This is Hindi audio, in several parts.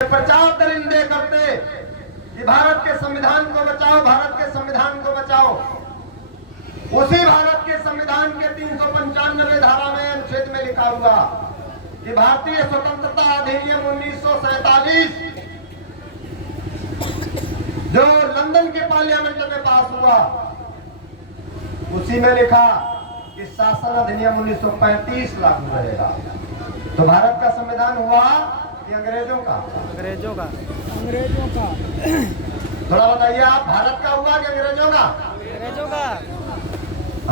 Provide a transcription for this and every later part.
प्रचार दरिंदे करते कि भारत के संविधान को बचाओ, भारत के संविधान को बचाओ। उसी भारत के संविधान के 395 धारा में अनुच्छेद में लिखा हुआ कि भारतीय स्वतंत्रता अधिनियम 1947 जो लंदन के पार्लियामेंट में पास हुआ, उसी में लिखा कि शासन अधिनियम 1935 लागू रहेगा। तो भारत का संविधान हुआ कि अंग्रेजों का? अंग्रेजों का। थोड़ा बताइए आप, भारत का हुआ कि अंग्रेजों का? अंग्रेजों का।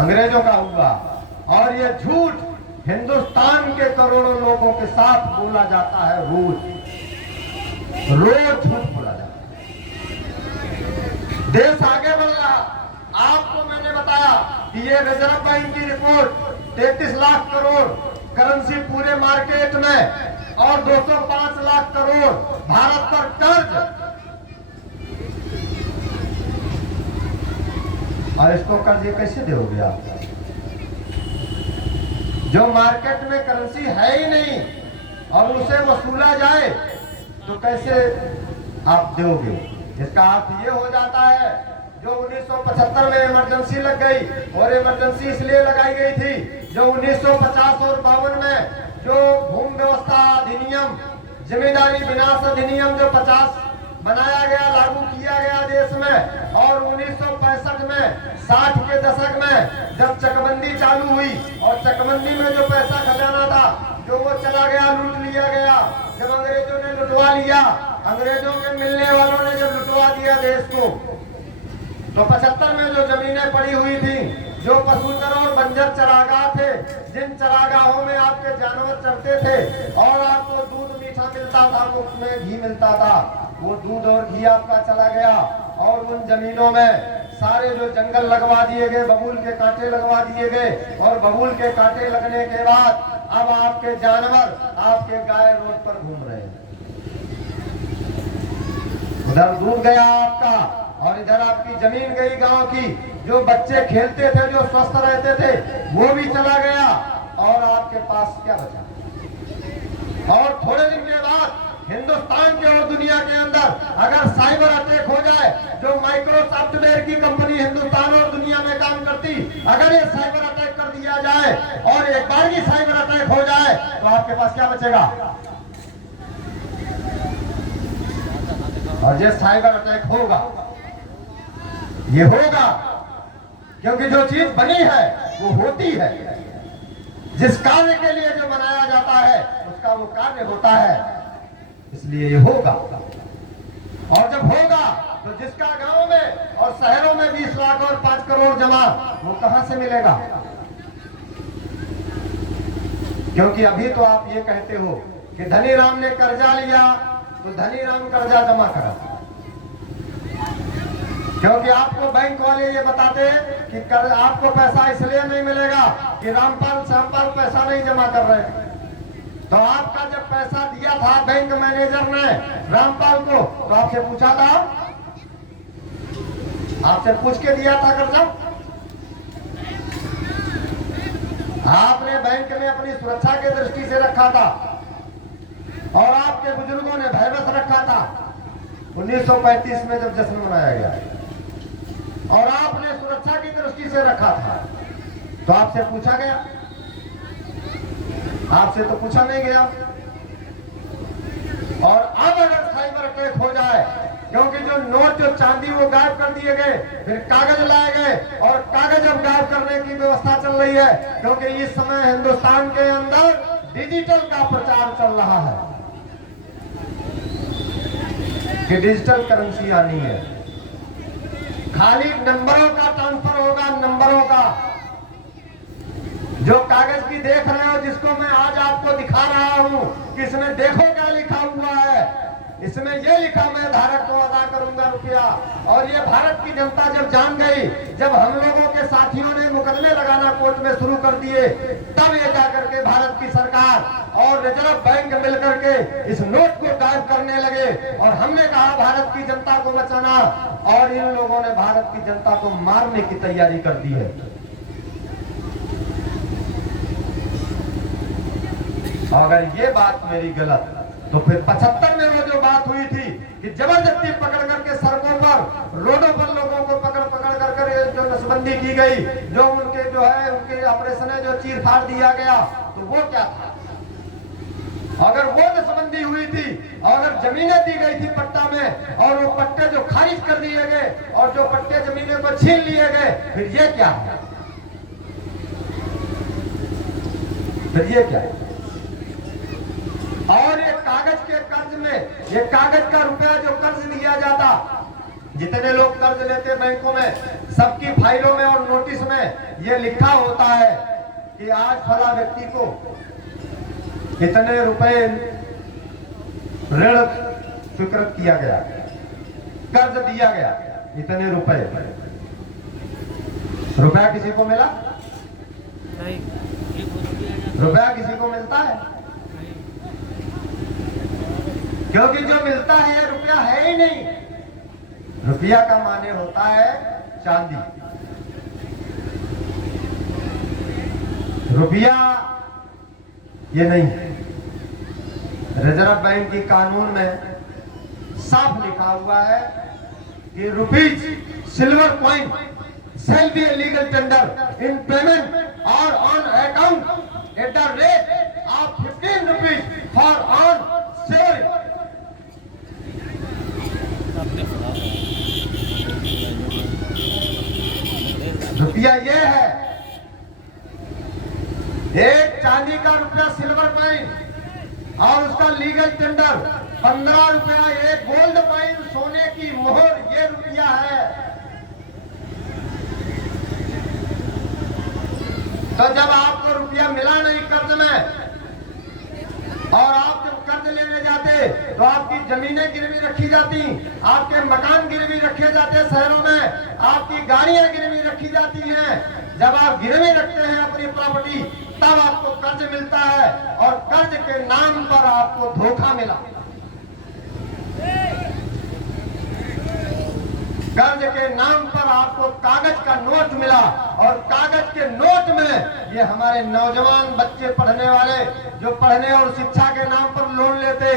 अंग्रेजों का हुआ। और ये झूठ हिंदुस्तान के करोड़ों लोगों के साथ बोला जाता है, रोज रोज झूठ बोला जाता है। देश आगे बढ़ रहा। आपको मैंने बताया कि ये रिजर्व बैंक की रिपोर्ट 33 लाख करोड़ करेंसी पूरे मार्केट में और 205 लाख करोड़ भारत पर कर्ज, और इसको कर्ज कैसे दोगे आप? जो मार्केट में करेंसी है ही नहीं और उसे वसूला जाए तो कैसे आप दोगे? इसका अर्थ ये हो जाता है जो 1975 में इमरजेंसी लग गई, और इमरजेंसी इसलिए लगाई गई थी जो 1950 और 52 में जो भूमि व्यवस्था अधिनियम, जिम्मेदारी विनाश अधिनियम जो 50 बनाया गया, लागू किया गया देश में, और 1965 में 60 के दशक में जब चकबंदी चालू हुई और चकबंदी में जो पैसा खजाना था जो वो चला गया, लूट लिया गया। जब अंग्रेजों ने लुटवा लिया, अंग्रेजों के मिलने वालों ने जब लुटवा दिया देश को, तो 75 में जो जमीनें पड़ी हुई थी, जो पशुचर और बंजर चरागाह थे, जिन चरागाहों में आपके जानवर चरते थे और आपको दूध मीठा मिलता था, मुफ्त में घी मिलता था, वो दूध और घी आपका चला गया। और उन जमीनों में सारे जो जंगल लगवा दिए गए, बबूल के कांटे लगवा दिए गए, और बबूल के कांटे लगने के बाद अब आपके जानवर, आपके गाय रोड पर घूम रहे हैं। उधर दूध गया आपका और इधर आपकी जमीन गई गांव की, जो बच्चे खेलते थे, जो स्वस्थ रहते थे, वो भी चला गया, और आपके पास क्या बचा? और थोड़े दिन के बाद हिंदुस्तान के और दुनिया के अंदर अगर साइबर अटैक हो जाए, जो माइक्रो सॉफ्टवेयर की कंपनी हिंदुस्तान और दुनिया में काम करती, अगर ये साइबर अटैक कर दिया जाए और एक बार की साइबर अटैक हो जाए तो आपके पास क्या बचेगा? और ये साइबर अटैक होगा, ये होगा, क्योंकि जो चीज बनी है वो होती है। जिस कार्य के लिए जो बनाया जाता है उसका वो कार्य होता है, इसलिए ये होगा। और जब होगा तो जिसका गांव में और शहरों में 20 लाख और 5 करोड़ जमा, वो कहां से मिलेगा? क्योंकि अभी तो आप ये कहते हो कि धनीराम ने कर्जा लिया तो धनीराम कर्जा जमा करा, क्योंकि आपको बैंक वाले ये बताते हैं कि आपको पैसा इसलिए नहीं मिलेगा कि रामपाल श्यामपाल पैसा नहीं जमा कर रहे। तो आपका जब पैसा दिया था बैंक मैनेजर ने रामपाल को, तो आपसे पूछा था? आपसे पूछ के दिया था कर्जा? आपने बैंक में अपनी सुरक्षा की दृष्टि से रखा था और आपके बुजुर्गों ने भयभीत रखा था 1935 में जब जश्न मनाया गया, और आपने सुरक्षा की दृष्टि से रखा था, तो आपसे पूछा गया? आपसे तो पूछा नहीं गया। और अब अगर साइबर अटैक हो जाए, क्योंकि जो नोट, जो चांदी, वो गायब कर दिए गए, फिर कागज लाए गए, और कागज अब गायब करने की व्यवस्था चल रही है, क्योंकि इस समय हिंदुस्तान के अंदर डिजिटल का प्रचार चल रहा है कि डिजिटल करेंसी आनी है। खाली नंबरों का ट्रांसफर होगा, नंबरों का। जो कागज की देख रहे हो, जिसको मैं आज आपको दिखा रहा हूं कि इसमें देखो क्या लिखा हुआ है, इसमें ये लिखा, मैं धारक को अदा करूंगा रुपया। और ये भारत की जनता जब जान गई, जब हम लोगों के साथियों ने मुकदमे लगाना कोर्ट में शुरू कर दिए, तब ये जाकर के भारत की सरकार और रिजर्व बैंक मिलकर के इस नोट को गायब करने लगे। और हमने कहा भारत की जनता को बचाना, और इन लोगों ने भारत की जनता को मारने की तैयारी कर दी है। अगर ये बात मेरी गलत तो फिर 75 में वो जो बात हुई थी कि जबरदस्ती पकड़ करके सड़कों पर रोडों पर लोगों को पकड़ पकड़ कर जो नसबंदी की गई, जो उनके जो है उनके ऑपरेशन है जो चीर फाड़ दिया गया, तो वो क्या था? अगर वो नसबंदी हुई थी और अगर जमीनें दी गई थी पट्टा में और वो पट्टे जो खारिज कर दिए गए और जो पट्टे जमीनों को छीन लिए गए, फिर ये क्या है? फिर ये क्या है? और ये कागज के कर्ज में, ये कागज का रुपया जो कर्ज लिया जाता, जितने लोग कर्ज लेते बैंकों में, सबकी फाइलों में और नोटिस में ये लिखा होता है कि आज फला व्यक्ति को इतने रुपए ऋण स्वीकृत किया गया, कर्ज दिया गया, इतने रुपए। रुपया किसी को मिला? नहीं। रुपया किसी को मिलता है? क्योंकि जो मिलता है ये रुपया है ही नहीं। रुपया का माने होता है चांदी। रुपया ये नहीं है। रिजर्व बैंक की कानून में साफ लिखा हुआ है कि rupees silver coin shall be a legal tender in payment or on account at the rate of 15 rupees for on sale. रुपया ये है, एक चांदी का रुपया सिल्वर कॉइन और उसका लीगल टेंडर 15 रुपया, एक गोल्ड कॉइन सोने की मोहर, ये रुपया है। तो जब आपको रुपया मिला नहीं कर्ज में और आप जब कर्ज लेने जाते तो आपकी जमीनें गिरवी रखी जाती, आपके मकान गिरवी रखे जाते शहरों में, आपकी गाड़ियां गिरवी रखी जाती हैं। जब आप गिरवी रखते हैं अपनी प्रॉपर्टी, तब आपको कर्ज मिलता है और कर्ज के नाम पर आपको धोखा मिला। कर्ज के नाम पर आपको कागज का नोट मिला और कागज के नोट में ये हमारे नौजवान बच्चे पढ़ने वाले जो पढ़ने और शिक्षा के नाम पर लोन लेते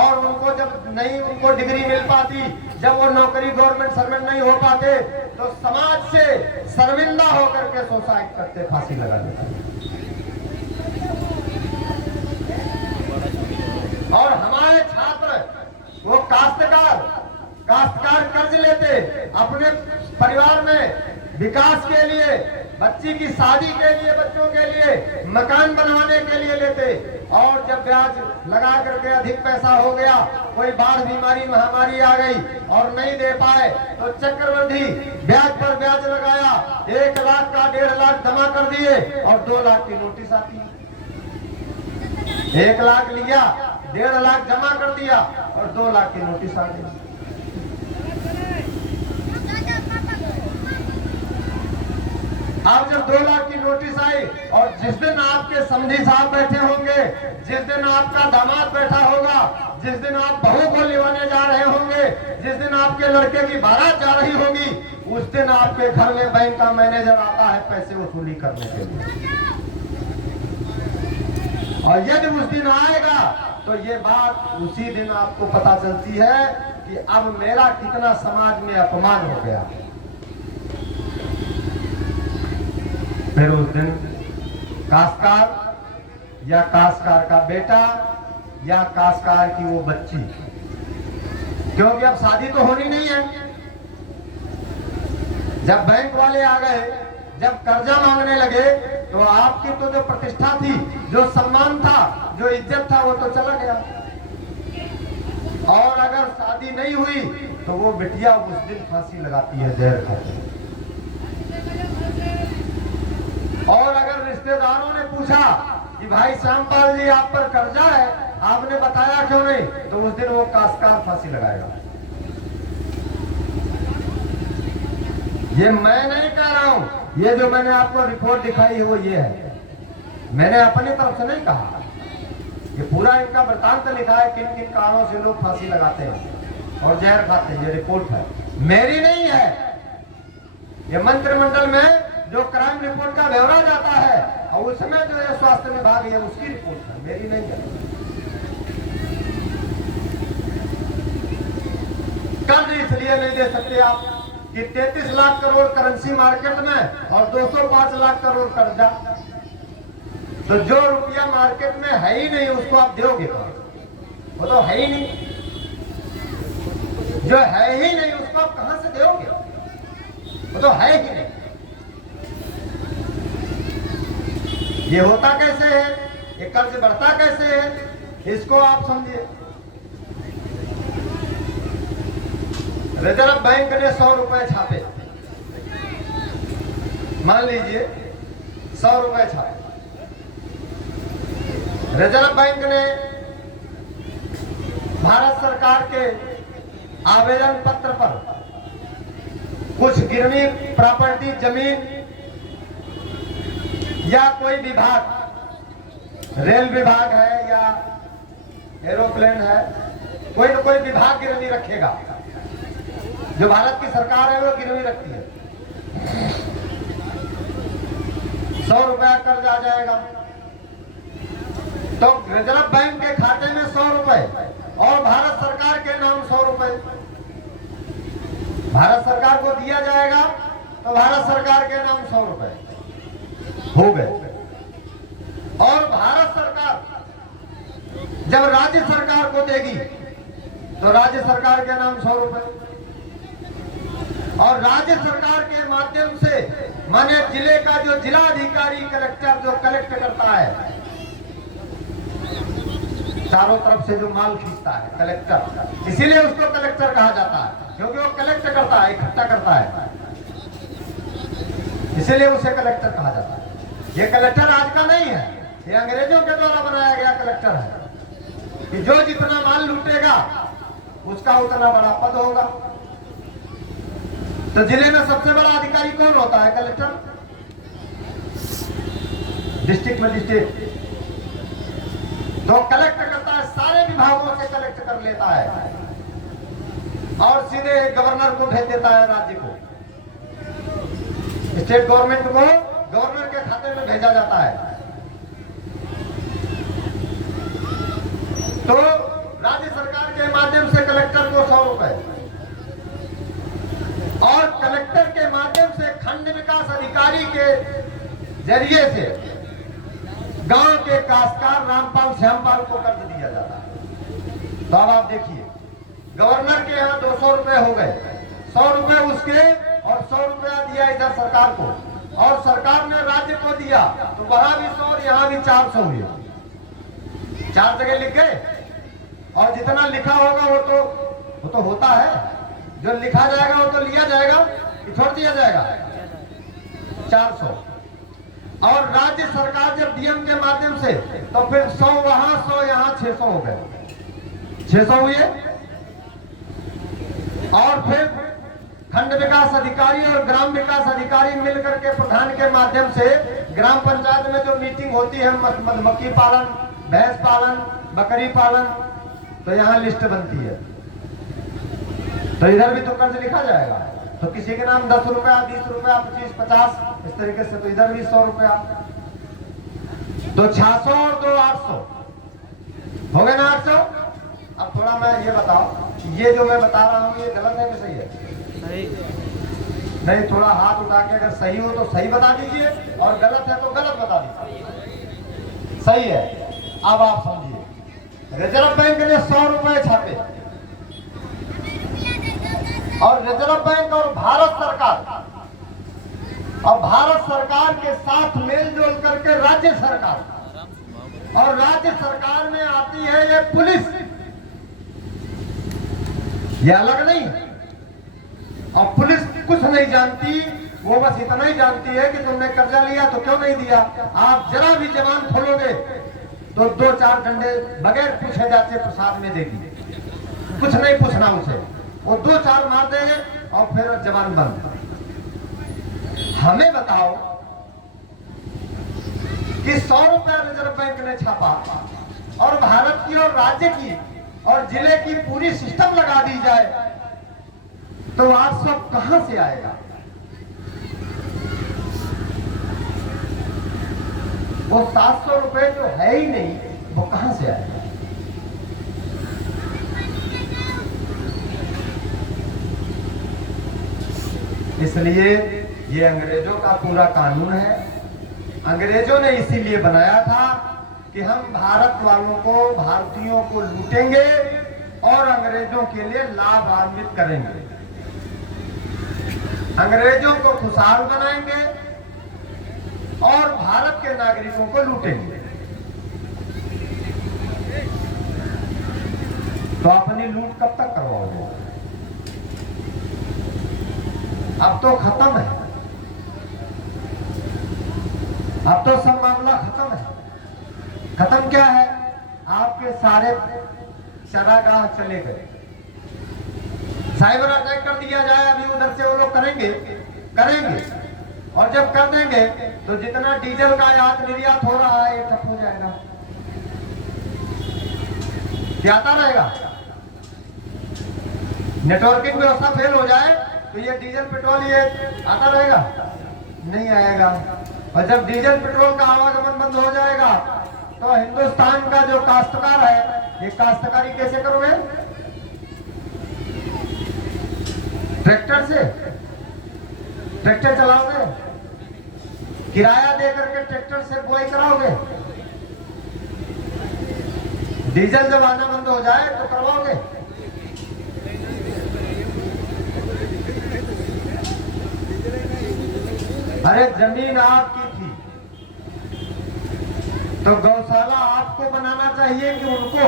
और उनको जब नहीं उनको डिग्री मिल पाती, जब वो नौकरी गवर्नमेंट सर्वेंट नहीं हो पाते, तो समाज से शर्मिंदा होकर के सुसाइड करते, फांसी लगा देते। और हमारे छात्र वो काश्तकार कर्ज लेते अपने परिवार में विकास के लिए, बच्ची की शादी के लिए, बच्चों के लिए, मकान बनवाने के लिए लेते और जब ब्याज लगा करके अधिक पैसा हो गया, कोई बाढ़ बीमारी महामारी आ गई और नहीं दे पाए तो चक्रवृद्धि ब्याज पर ब्याज लगाया, 1 लाख का 1.5 लाख जमा कर दिए और 2 लाख की नोटिस आती है। 1 लाख लिया, 1.5 लाख जमा कर दिया और 2 लाख की नोटिस आ गई। अब जब 2 लाख की नोटिस आई और जिस दिन आपके समधी साहब बैठे होंगे, जिस दिन आपका दामाद बैठा होगा, जिस दिन आप बहू को लिवाने जा रहे होंगे, जिस दिन आपके लड़के की बारात जा रही होगी, उस दिन आपके घर में बैंक का मैनेजर आता है पैसे वसूली करने के लिए। और यदि उस दिन आएगा तो ये बात उसी दिन आपको पता चलती है कि अब मेरा कितना समाज में अपमान हो गया। फिर उस दिन काश्तकार या काश्तकार का बेटा या काश्तकार की वो बच्ची, क्योंकि अब शादी तो होनी नहीं है, जब बैंक वाले आ गए, जब कर्जा मांगने लगे, तो आपकी तो जो प्रतिष्ठा थी, जो सम्मान था, जो इज्जत था, वो तो चला गया। और अगर शादी नहीं हुई तो वो बिटिया उस दिन फांसी लगाती है जहर खाकर। और अगर रिश्तेदारों ने पूछा कि भाई श्यामपाल जी आप पर कर्जा है, आपने बताया क्यों नहीं, तो उस दिन वो काश्तकार फांसी लगाएगा। ये मैं नहीं कह रहा हूं, ये जो मैंने आपको रिपोर्ट दिखाई है वो ये है, मैंने अपनी तरफ से नहीं कहा। ये पूरा इनका वृत्तांत लिखा है किन किन कारणों से लोग फांसी लगाते हैं और जहर खाते हैं। ये रिपोर्ट है, मेरी नहीं है। ये मंत्रिमंडल में जो क्राइम रिपोर्ट का ब्यौरा जाता है और उसमें जो है स्वास्थ्य विभाग है उसकी रिपोर्ट है, मेरी नहीं है। कर्ज इसलिए नहीं दे सकते आप कि 33 लाख करोड़ करेंसी मार्केट में और 205 लाख करोड़ कर्जा। तो जो रुपया मार्केट में है ही नहीं उसको आप दोगे कहां? वो तो है ही नहीं, जो है ही नहीं उसको आप कहां से दोगे? वो तो है ही नहीं। ये होता कैसे है, ये कर्ज बढ़ता कैसे है, इसको आप समझिए। रिजर्व बैंक ने 100 रुपए छापे, मान लीजिए 100 रुपए छापे। रिजर्व बैंक ने भारत सरकार के आवेदन पत्र पर कुछ गिरवी प्रॉपर्टी, जमीन या कोई विभाग, रेल विभाग है या एरोप्लेन है, कोई न कोई विभाग गिरवी रखेगा। जो भारत की सरकार है वो गिरवी रखती है। 100 रुपया कर्ज आ जाएगा तो रिजर्व बैंक के खाते में 100 रुपए और भारत सरकार के नाम 100 रुपए भारत सरकार को दिया जाएगा, तो भारत सरकार के नाम 100 रुपए हो गए। और भारत सरकार जब राज्य सरकार को देगी तो राज्य सरकार के नाम 100 रुपए, और राज्य सरकार के माध्यम से माने जिले का जो जिला अधिकारी, कलेक्टर जो कलेक्ट करता है, चारों तरफ से जो माल खींचता है कलेक्टर, इसीलिए उसको कलेक्टर कहा जाता है, क्योंकि वो कलेक्ट करता है, इकट्ठा करता है, इसीलिए उसे कलेक्टर कहा जाता है। ये कलेक्टर आज का नहीं है, ये अंग्रेजों के द्वारा बनाया गया कलेक्टर है कि जो जितना माल लूटेगा उसका उतना बड़ा पद होगा। तो जिले में सबसे बड़ा अधिकारी कौन होता है? कलेक्टर। डिस्ट्रिक्ट मजिस्ट्रेट तो कलेक्ट करता है, सारे विभागों से कलेक्ट कर लेता है और सीधे गवर्नर को भेज देता है, राज्य को, स्टेट गवर्नमेंट को गवर्नर के खाते में भेजा जाता है। तो राज्य सरकार के माध्यम से कलेक्टर को 100 रुपए और कलेक्टर के माध्यम से खंड विकास अधिकारी के जरिए से गांव के काश्तकार रामपाल श्यामपाल को कर्ज दिया जाता है। तो अब आप देखिए, गवर्नर के यहाँ 200 रुपए हो गए, 100 रुपए उसके और 100 रुपया दिया इधर सरकार को, और सरकार ने राज्य को दिया, तो वहां भी 100 और यहाँ भी 400 हुए, 4 जगह लिख गए। और जितना लिखा होगा वो तो होता है, जो लिखा जाएगा वो तो लिया जाएगा कि छोड़ दिया जाएगा, 400। और राज्य सरकार जब डीएम के माध्यम से, तो फिर 100 वहां 100 यहाँ 600 हो गए, 600 हुए। और फिर खंड विकास अधिकारी और ग्राम विकास अधिकारी मिलकर के प्रधान के माध्यम से ग्राम पंचायत में जो मीटिंग होती है, मधुमक्खी पालन, भैंस पालन, बकरी पालन, तो यहाँ लिस्ट बनती है। तो इधर भी तो कर्ज लिखा जाएगा, तो किसी के नाम 10 रुपया, 20 रुपया, 25, 50 इस तरीके से, तो इधर भी 100 रुपया, तो 600 और 2 800 हो गए ना, 800। अब थोड़ा मैं ये बताओ, ये जो मैं बता रहा हूँ ये गलत है कि सही है? सही नहीं, थोड़ा हाथ उठा के अगर सही हो तो सही बता दीजिए और गलत है तो गलत बता दीजिए। सही है। अब आप समझिए, रिजर्व बैंक ने 100 रुपए छापे और रिजर्व बैंक और भारत सरकार के साथ मेलजोल करके राज्य सरकार, और राज्य सरकार में आती है ये पुलिस, ये अलग नहीं। और पुलिस कुछ नहीं जानती, वो बस इतना ही जानती है कि तुमने कर्जा लिया तो क्यों नहीं दिया। आप जरा भी जबान खोलोगे तो 2-4 डंडे बगैर पूछे जाते प्रसाद में देगी, कुछ नहीं पूछना उसे, वो 2-4 मार देंगे और फिर जबान बंद। हमें बताओ कि 100 रुपया रिजर्व बैंक ने छापा और भारत की और राज्य की और जिले की पूरी सिस्टम लगा दी जाए तो 800 कहां से आएगा? वो 700 रुपए जो है ही नहीं, वो कहां से आएगा? इसलिए ये अंग्रेजों का पूरा कानून है। अंग्रेजों ने इसीलिए बनाया था कि हम भारत वालों को, भारतीयों को लूटेंगे और अंग्रेजों के लिए लाभान्वित करेंगे, अंग्रेजों को खुशहाल बनाएंगे और भारत के नागरिकों को लूटेंगे। तो अपनी लूट कब तक करवाओगे? अब तो खत्म है, अब तो सब मामला खत्म है। खत्म क्या है? आपके सारे चरागाह चले गए, साइबर अटैक कर दिया जाए, अभी उधर से वो लोग करेंगे और जब कर देंगे तो जितना डीजल का आयात निर्यात हो रहा है ये ठप हो जाएगा, जाता रहेगा। नेटवर्किंग व्यवस्था फेल हो जाए तो ये डीजल पेट्रोल ये आता रहेगा? नहीं आएगा। और जब डीजल पेट्रोल का आवागमन बंद हो जाएगा तो हिंदुस्तान का जो काश्तकार है, ये काश्तकारी कैसे करोगे? ट्रैक्टर से? ट्रैक्टर चलाओगे? किराया दे करके ट्रैक्टर से बुआई कराओगे? डीजल जब आना बंद हो जाए तो करवाओगे? अरे जमीन आपकी थी तो गौशाला आपको बनाना चाहिए कि उनको?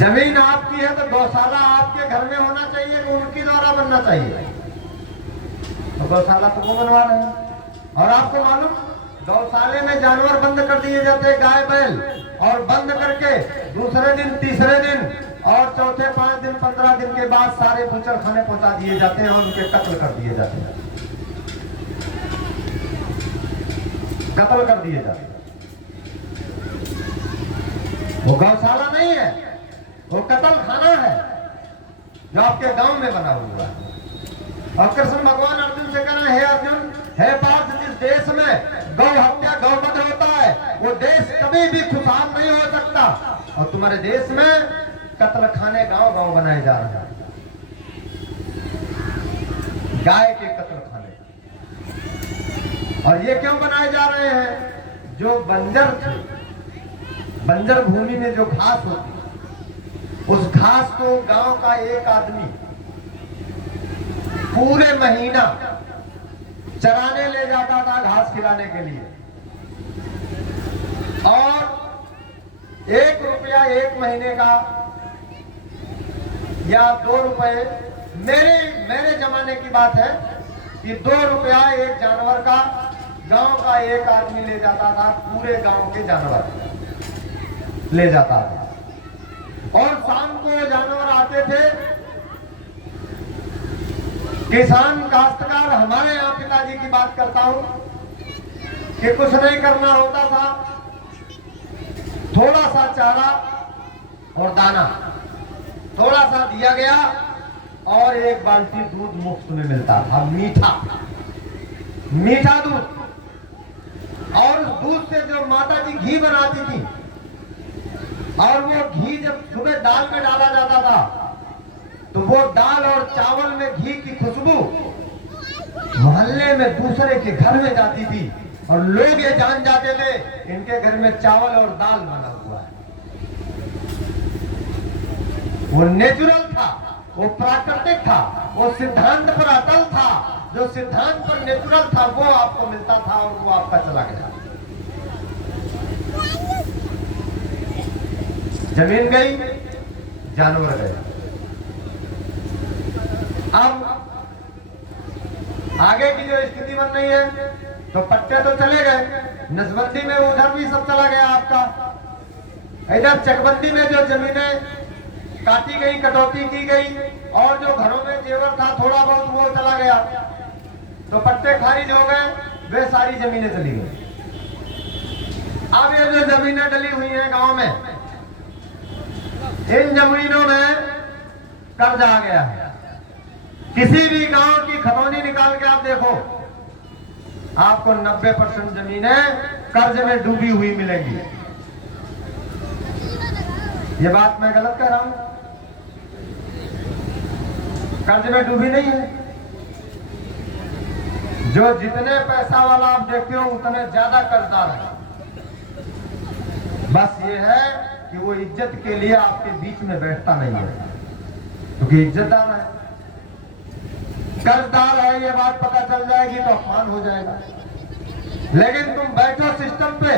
जमीन आपकी है तो गौशाला आपके घर में होना चाहिए कि उनकी द्वारा बनना चाहिए? तो गौशाला तो वो बनवा रहे हैं। और आपको मालूम, गौशाले में जानवर बंद कर दिए जाते हैं, गाय बैल, और बंद करके दूसरे दिन, तीसरे दिन और चौथे 5 दिन, 15 दिन के बाद सारे बूचर खाने पहुंचा दिए जाते हैं और उनके कत्ल कर दिए जाते हैं, कत्ल कर दिए जाते हैं। वो गौशाला नहीं है, वो कत्ल खाना है जो आपके गांव में बना हुआ है। और कृष्ण भगवान अर्जुन से कहना, हे अर्जुन, हे पार्थ, जिस देश में गौ हत्या, गौवध होता है, वो देश कभी भी खुशहाल नहीं हो सकता। और तुम्हारे देश में कत्ल खाने गांव गांव बनाए जा रहे हैं, गाय के कत्ल खाने। और ये क्यों बनाए जा रहे हैं? जो बंजर थे, बंजर भूमि में जो घास होती, उस घास को गांव का एक आदमी पूरे महीना चराने ले जाता था, घास खिलाने के लिए, और 1 रुपया 1 महीने का या 2 रुपए, मेरे जमाने की बात है कि 2 रुपया एक जानवर का गांव का एक आदमी ले जाता था, पूरे गांव के जानवर ले जाता था। और शाम को जानवर आते थे, किसान काश्तकार, हमारे यहाँ पिताजी की बात करता हूं कि कुछ नहीं करना होता था, थोड़ा सा चारा और दाना थोड़ा सा दिया गया और 1 बाल्टी दूध मुफ्त में मिलता था, मीठा दूध। और उस दूध से जो माता जी घी बनाती थी, और वो घी जब सुबह दाल में डाला जाता था तो वो दाल और चावल में घी की खुशबू मोहल्ले में दूसरे के घर में जाती थी और लोग ये जान जाते थे इनके घर में चावल और दाल बना हुआ है। वो नेचुरल था, वो प्राकृतिक था, वो सिद्धांत पर अटल था। जो सिद्धांत पर नेचुरल था वो आपको मिलता था और वो आपका चला गया। जमीन गई, जानवर गए। अब आगे की जो स्थिति बन रही है, तो पट्टे तो चले गए, नसबंदी में उधर भी सब चला गया आपका। इधर चकबंदी में जो जमीनें काटी गई, कटौती की गई, और जो घरों में जेवर था थोड़ा बहुत वो चला गया, तो पट्टे खारिज हो गए, वे सारी जमीनें चली गई। अब ये जो जमीनें डली हुई हैं गांव में, इन जमीनों में कर्ज आ गया है। किसी भी गांव की खतौनी निकाल के आप देखो, आपको 90% जमीनें कर्ज में डूबी हुई मिलेंगी। ये बात मैं गलत कह रहा हूं? कर्ज में डूबी नहीं है। जो जितने पैसा वाला आप देखते हो उतने ज्यादा कर्जदार है। बस ये है कि वो इज्जत के लिए आपके बीच में बैठता नहीं है, क्योंकि इज्जतदार है। कर्जदार है ये बात पता चल जाएगी तो अपमान हो जाएगा। लेकिन तुम बैठो सिस्टम पे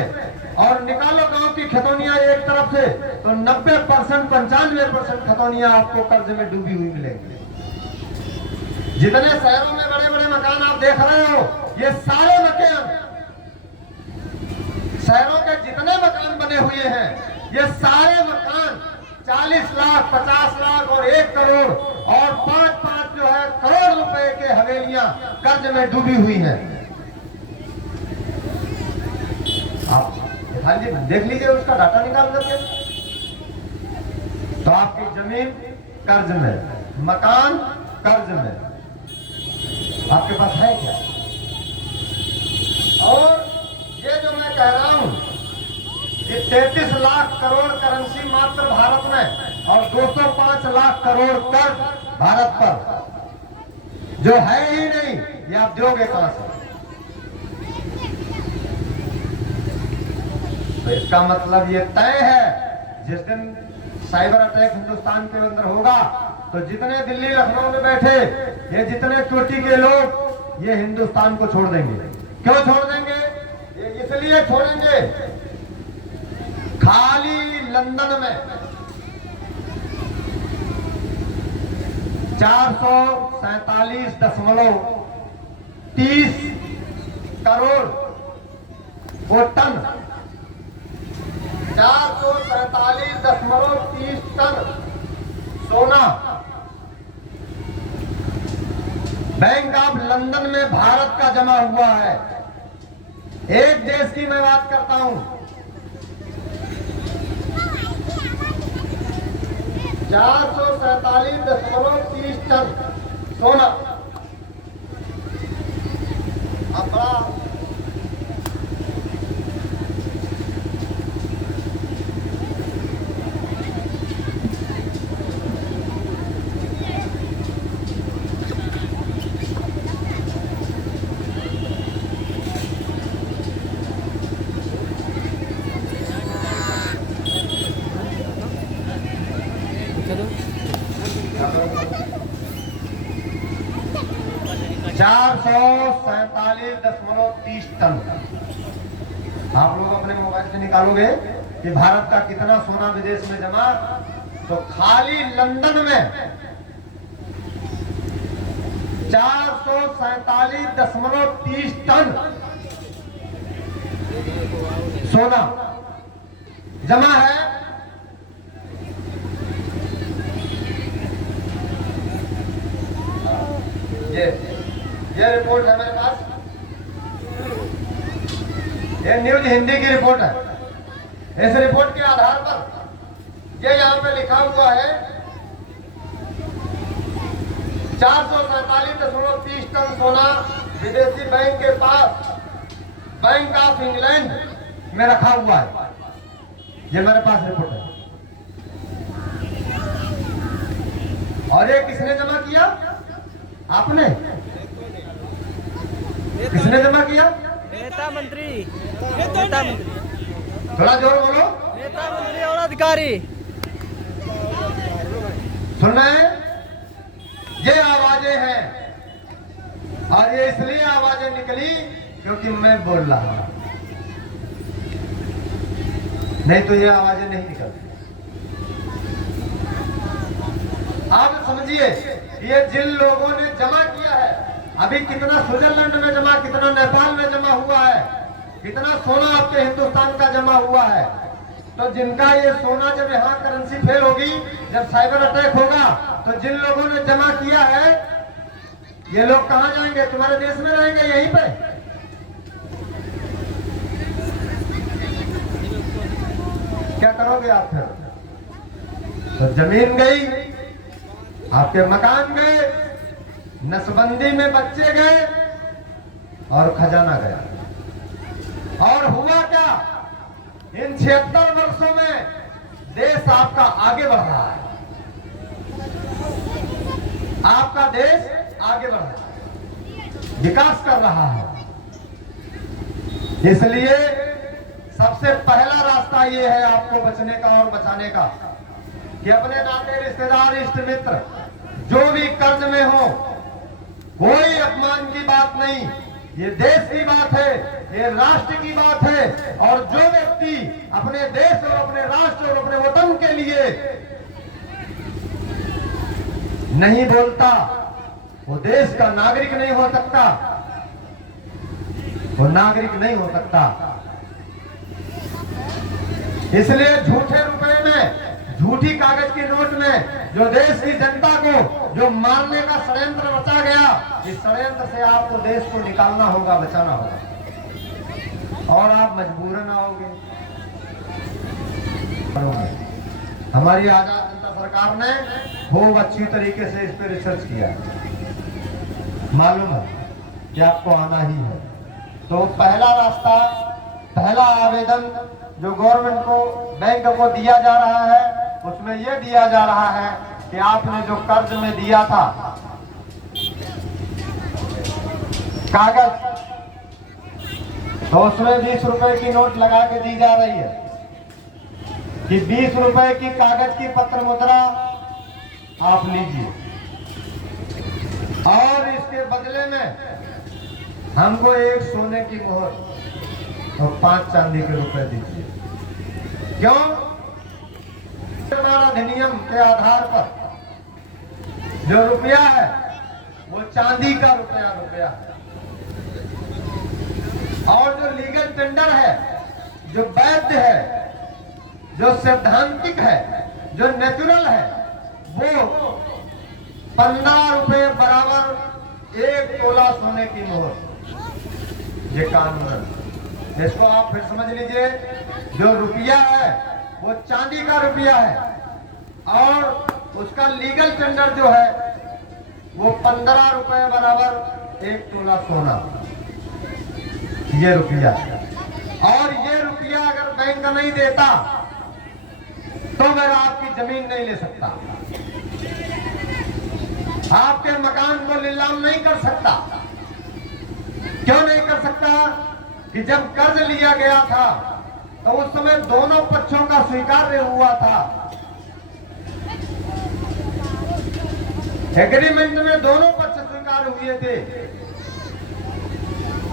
और निकालो गांव की खतौनियां एक तरफ से, तो 90% 95% खतौनियां आपको कर्ज में डूबी हुई मिलेंगी। जितने शहरों में बड़े बड़े मकान आप देख रहे हो, ये सारे मकान, शहरों के जितने मकान बने हुए हैं, ये सारे मकान 40 लाख 50 लाख और 1 करोड़ और 5-5 जो है करोड़ रुपए के हवेलियां कर्ज में डूबी हुई हैं। आप हाँ जी देख लीजिए, उसका डाटा निकाल करके। तो आपकी जमीन कर्ज में, मकान कर्ज में, आपके पास है क्या? और ये जो मैं कह रहा हूं कि 33 लाख करोड़ करेंसी मात्र भारत में और 205 लाख करोड़ कर्ज भारत पर जो है ही नहीं, ये आप दोगे कहां से? तो इसका मतलब ये तय है, जिस दिन साइबर अटैक हिंदुस्तान के अंदर होगा तो जितने दिल्ली लखनऊ में बैठे ये जितने कोटि के लोग ये हिंदुस्तान को छोड़ देंगे। क्यों छोड़ देंगे? ये इसलिए छोड़ेंगे, खाली लंदन में 447.30 करोड़ वो टन, 447.30 टन सोना बैंक ऑफ लंदन में भारत का जमा हुआ है। एक देश की मैं बात करता हूं, 447.30 टन सोना। अब बड़ा 447.30 टन। आप लोग अपने मोबाइल से निकालोगे कि भारत का कितना सोना विदेश में जमा, तो खाली लंदन में 447.30 टन सोना जमा है। ये रिपोर्ट है मेरे पास, ये न्यूज हिंदी की रिपोर्ट है। इस रिपोर्ट के आधार पर ये यहाँ पे लिखा हुआ है 447.30 टन सोना विदेशी बैंक के पास बैंक ऑफ इंग्लैंड में रखा हुआ है। ये मेरे पास रिपोर्ट है। और ये किसने जमा किया? आपने? किसने जमा किया? नेता मंत्री। नेता मंत्री, थोड़ा जोर बोलो। नेता मंत्री और अधिकारी सुन रहे हैं? ये आवाजें हैं और ये इसलिए आवाजें निकली क्योंकि मैं बोल रहा हूं, नहीं तो ये आवाजें नहीं निकलती। आप समझिए, ये जिन लोगों ने जमा किया है, अभी कितना स्विट्जरलैंड में जमा, कितना नेपाल में जमा हुआ है, कितना सोना आपके हिंदुस्तान का जमा हुआ है। तो जिनका ये सोना जब यहाँ करेंसी फेल होगी, जब साइबर अटैक होगा, तो जिन लोगों ने जमा किया है ये लोग कहां जाएंगे? तुम्हारे देश में रहेंगे यहीं पे? क्या करोगे आप फिर? तो जमीन गई, आपके मकान गए, नसबंदी में बच्चे गए और खजाना गया। और हुआ क्या? इन 76 वर्षों में देश आपका आगे बढ़ रहा है। आपका देश आगे बढ़ रहा है, विकास कर रहा है। इसलिए सबसे पहला रास्ता ये है आपको बचने का और बचाने का कि अपने नाते रिश्तेदार इष्ट मित्र जो भी कर्ज में हो, कोई अपमान की बात नहीं, ये देश की बात है, ये राष्ट्र की बात है। और जो व्यक्ति अपने देश और अपने राष्ट्र और अपने वतन के लिए नहीं बोलता वो देश का नागरिक नहीं हो सकता, वो नागरिक नहीं हो सकता। इसलिए झूठे रुपए में, झूठी कागज की नोट में जो देश की जनता को जो मारने का षड्यंत्र रचा गया, इस षड्यंत्र से आपको देश को निकालना होगा, बचाना होगा। और आप मजबूरन आओगे। हमारी आजाद जनता सरकार ने खूब अच्छी तरीके से इस पर रिसर्च किया, मालूम है कि आपको आना ही है। तो पहला रास्ता, पहला आवेदन जो गवर्नमेंट को, बैंक को दिया जा रहा है, उसमें यह दिया जा रहा है कि आपने जो कर्ज में दिया था कागज, तो उसमें 20 रुपए की नोट लगा के दी जा रही है कि 20 रुपए की कागज की पत्र मुद्रा आप लीजिए और इसके बदले में हमको एक सोने की मोहर और 5 चांदी के रुपए दीजिए। क्यों? अधिनियम के आधार पर जो रुपया है वो चांदी का रुपया है, और जो लीगल टेंडर है, जो वैध है, जो सैद्धांतिक है, जो नेचुरल है, वो 15 रुपए बराबर 1 तोला सोने की मोहर। ये कानून है, इसको आप फिर समझ लीजिए। जो रुपया है वो चांदी का रुपया है और उसका लीगल टेंडर जो है वो 15 रुपए बराबर 1 तोला सोना, ये रुपया। और ये रुपया अगर बैंक नहीं देता तो मैं आपकी जमीन नहीं ले सकता, आपके मकान को नीलाम नहीं कर सकता। क्यों नहीं कर सकता? कि जब कर्ज लिया गया था तो उस समय दोनों पक्षों का स्वीकार्य हुआ था, एग्रीमेंट में दोनों पक्ष स्वीकार हुए थे,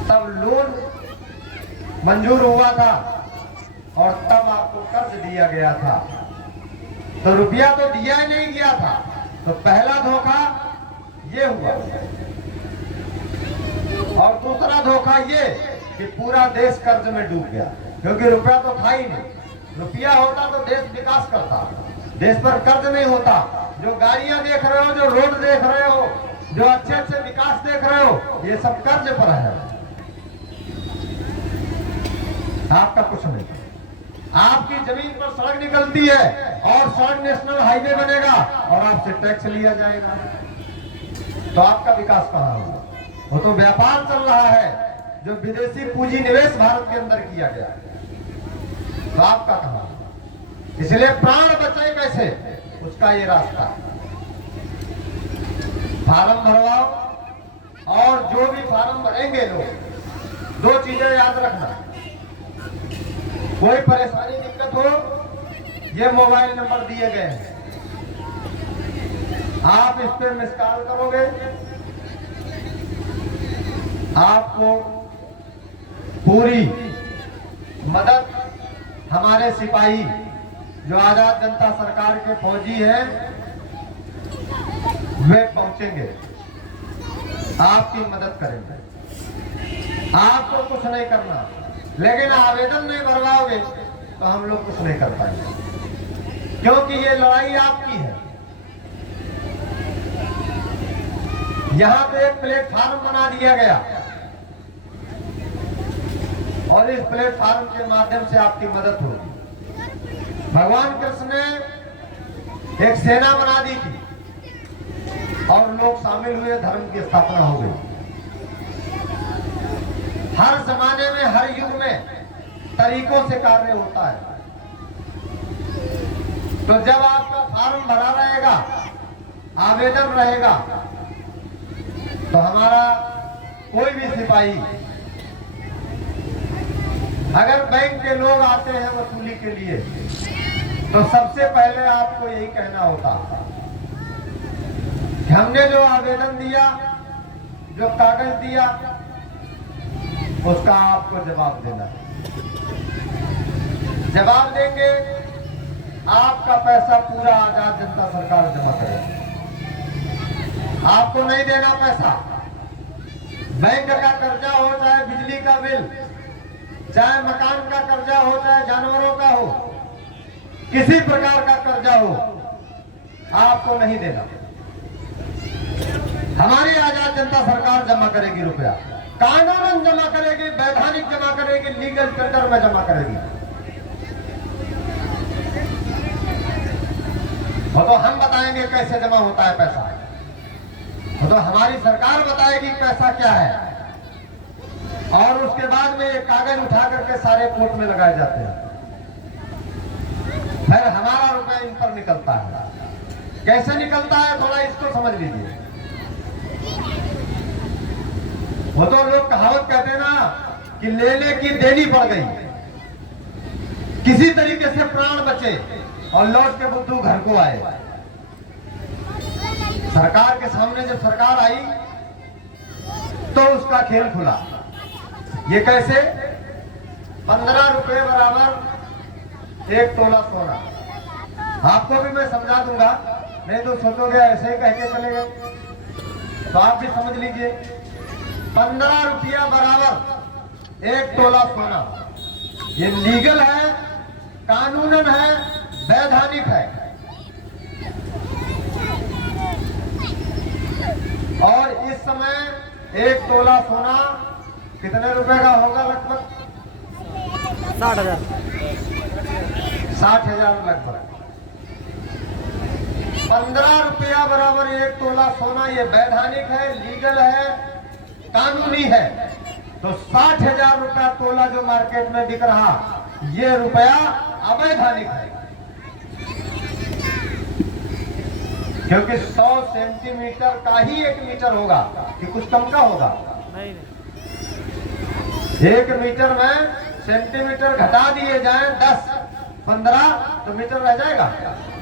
तब लोन मंजूर हुआ था और तब आपको कर्ज दिया गया था। तो रुपया तो दिया ही नहीं गया था, तो पहला धोखा ये हुआ। और दूसरा धोखा ये कि पूरा देश कर्ज में डूब गया, क्योंकि रुपया तो था ही नहीं। रुपया होता तो देश विकास करता, देश पर कर्ज नहीं होता। जो गाड़ियां देख रहे हो, जो रोड देख रहे हो, जो अच्छे अच्छे विकास देख रहे हो, ये सब कर्ज पर है, आपका कुछ नहीं। आपकी जमीन पर सड़क निकलती है और सड़क नेशनल हाईवे बनेगा और आपसे टैक्स लिया जाएगा, तो आपका विकास कहाँ होगा? वो तो व्यापार चल रहा है, जो विदेशी पूंजी निवेश भारत के अंदर किया गया है, तो आपका कहाँ? इसलिए प्राण बचाए कैसे, उसका ये रास्ता। फार्म भरवाओ, और जो भी फार्म भरेंगे लोग, 2 चीजें याद रखना। कोई परेशानी दिक्कत हो, ये मोबाइल नंबर दिए गए हैं, आप इस पर मिस कॉल करोगे, आपको पूरी मदद हमारे सिपाही जो आजाद जनता सरकार के फौजी हैं वे पहुंचेंगे, आपकी मदद करेंगे। आपको कुछ नहीं करना, लेकिन आवेदन नहीं भरवाओगे तो हम लोग कुछ नहीं कर पाएंगे, क्योंकि ये लड़ाई आपकी है। यहां पे एक प्लेटफार्म बना दिया गया और इस प्लेटफार्म के माध्यम से आपकी मदद होगी। भगवान कृष्ण ने एक सेना बना दी थी और लोग शामिल हुए, धर्म की स्थापना हो गई। हर जमाने में, हर युग में तरीकों से कार्य होता है। तो जब आपका फार्म भरा रहेगा, आवेदन रहेगा, तो हमारा कोई भी सिपाही अगर बैंक के लोग आते हैं वसूली के लिए तो सबसे पहले आपको यही कहना होता कि हमने जो आवेदन दिया, जो कागज दिया, उसका आपको जवाब देना है। जवाब देंगे, आपका पैसा पूरा आजाद जनता सरकार जमा करेगी। आपको नहीं देना पैसा। बैंक का कर्जा हो, चाहे बिजली का बिल, चाहे मकान का कर्जा हो, चाहे जानवरों का हो, किसी प्रकार का कर्जा हो, आपको नहीं देना। हमारी आजाद जनता सरकार जमा करेगी रुपया, कानूनन जमा करेगी, वैधानिक जमा करेगी, लीगल टेंडर में जमा करेगी। वो तो हम बताएंगे कैसे जमा होता है पैसा, वो तो हमारी सरकार बताएगी पैसा क्या है। और उसके बाद में ये कागज उठा करके सारे कोर्ट में लगाए जाते हैं, फिर हमारा रुपया इन पर निकलता है। कैसे निकलता है थोड़ा इसको समझ लीजिए। वो तो लोग कहावत कहते हैं ना कि लेने की देनी पड़ गई, किसी तरीके से प्राण बचे और लौट के बुद्धू घर को आए। सरकार के सामने जब सरकार आई तो उसका खेल खुला। ये कैसे? 15 रुपए बराबर 1 तोला सोना। आपको भी मैं समझा दूंगा, नहीं तो सोचोगे ऐसे ही कह के चले गए, तो आप भी समझ लीजिए। 15 रुपया बराबर 1 तोला सोना, ये लीगल है, कानूनन है, वैधानिक है। और इस समय 1 तोला सोना कितने रुपए का होगा? लगभग 60,000। 60,000 लगभग। 15 रुपया बराबर 1 तोला सोना, ये वैधानिक है, लीगल है, कानूनी है। तो 60,000 रुपया तोला जो मार्केट में बिक रहा, ये रुपया अवैधानिक है। क्योंकि 100 सेंटीमीटर का ही 1 मीटर होगा कि कुछ कम का होगा? नहीं। 1 मीटर में सेंटीमीटर घटा दिए जाए 10, 15 तो मीटर रह जाएगा?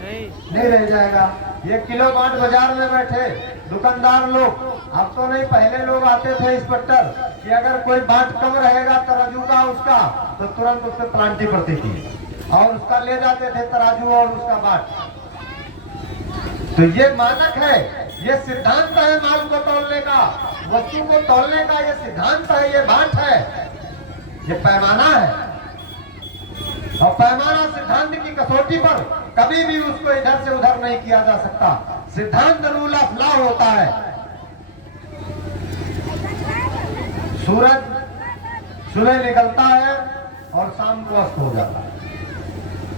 नहीं रह जाएगा। ये किलो बाट बाजार में बैठे दुकानदार लोग, अब तो नहीं, पहले लोग आते थे इंस्पेक्टर कि अगर कोई बाट कम रहेगा तराजू का उसका, तो तुरंत उस पर प्लांटी पड़ती थी और उसका ले जाते थे तराजू और उसका बाट। तो ये मानक है, ये सिद्धांत है माल को तौलने का, वस्तु को तौलने का, ये सिद्धांत है, ये बाट है, ये पैमाना है। और पैमाना सिद्धांत की कसौटी पर कभी भी उसको इधर से उधर नहीं किया जा सकता। सिद्धांत रूल ऑफ लॉ होता है। सूरज सुबह निकलता है और शाम को अस्त हो जाता है।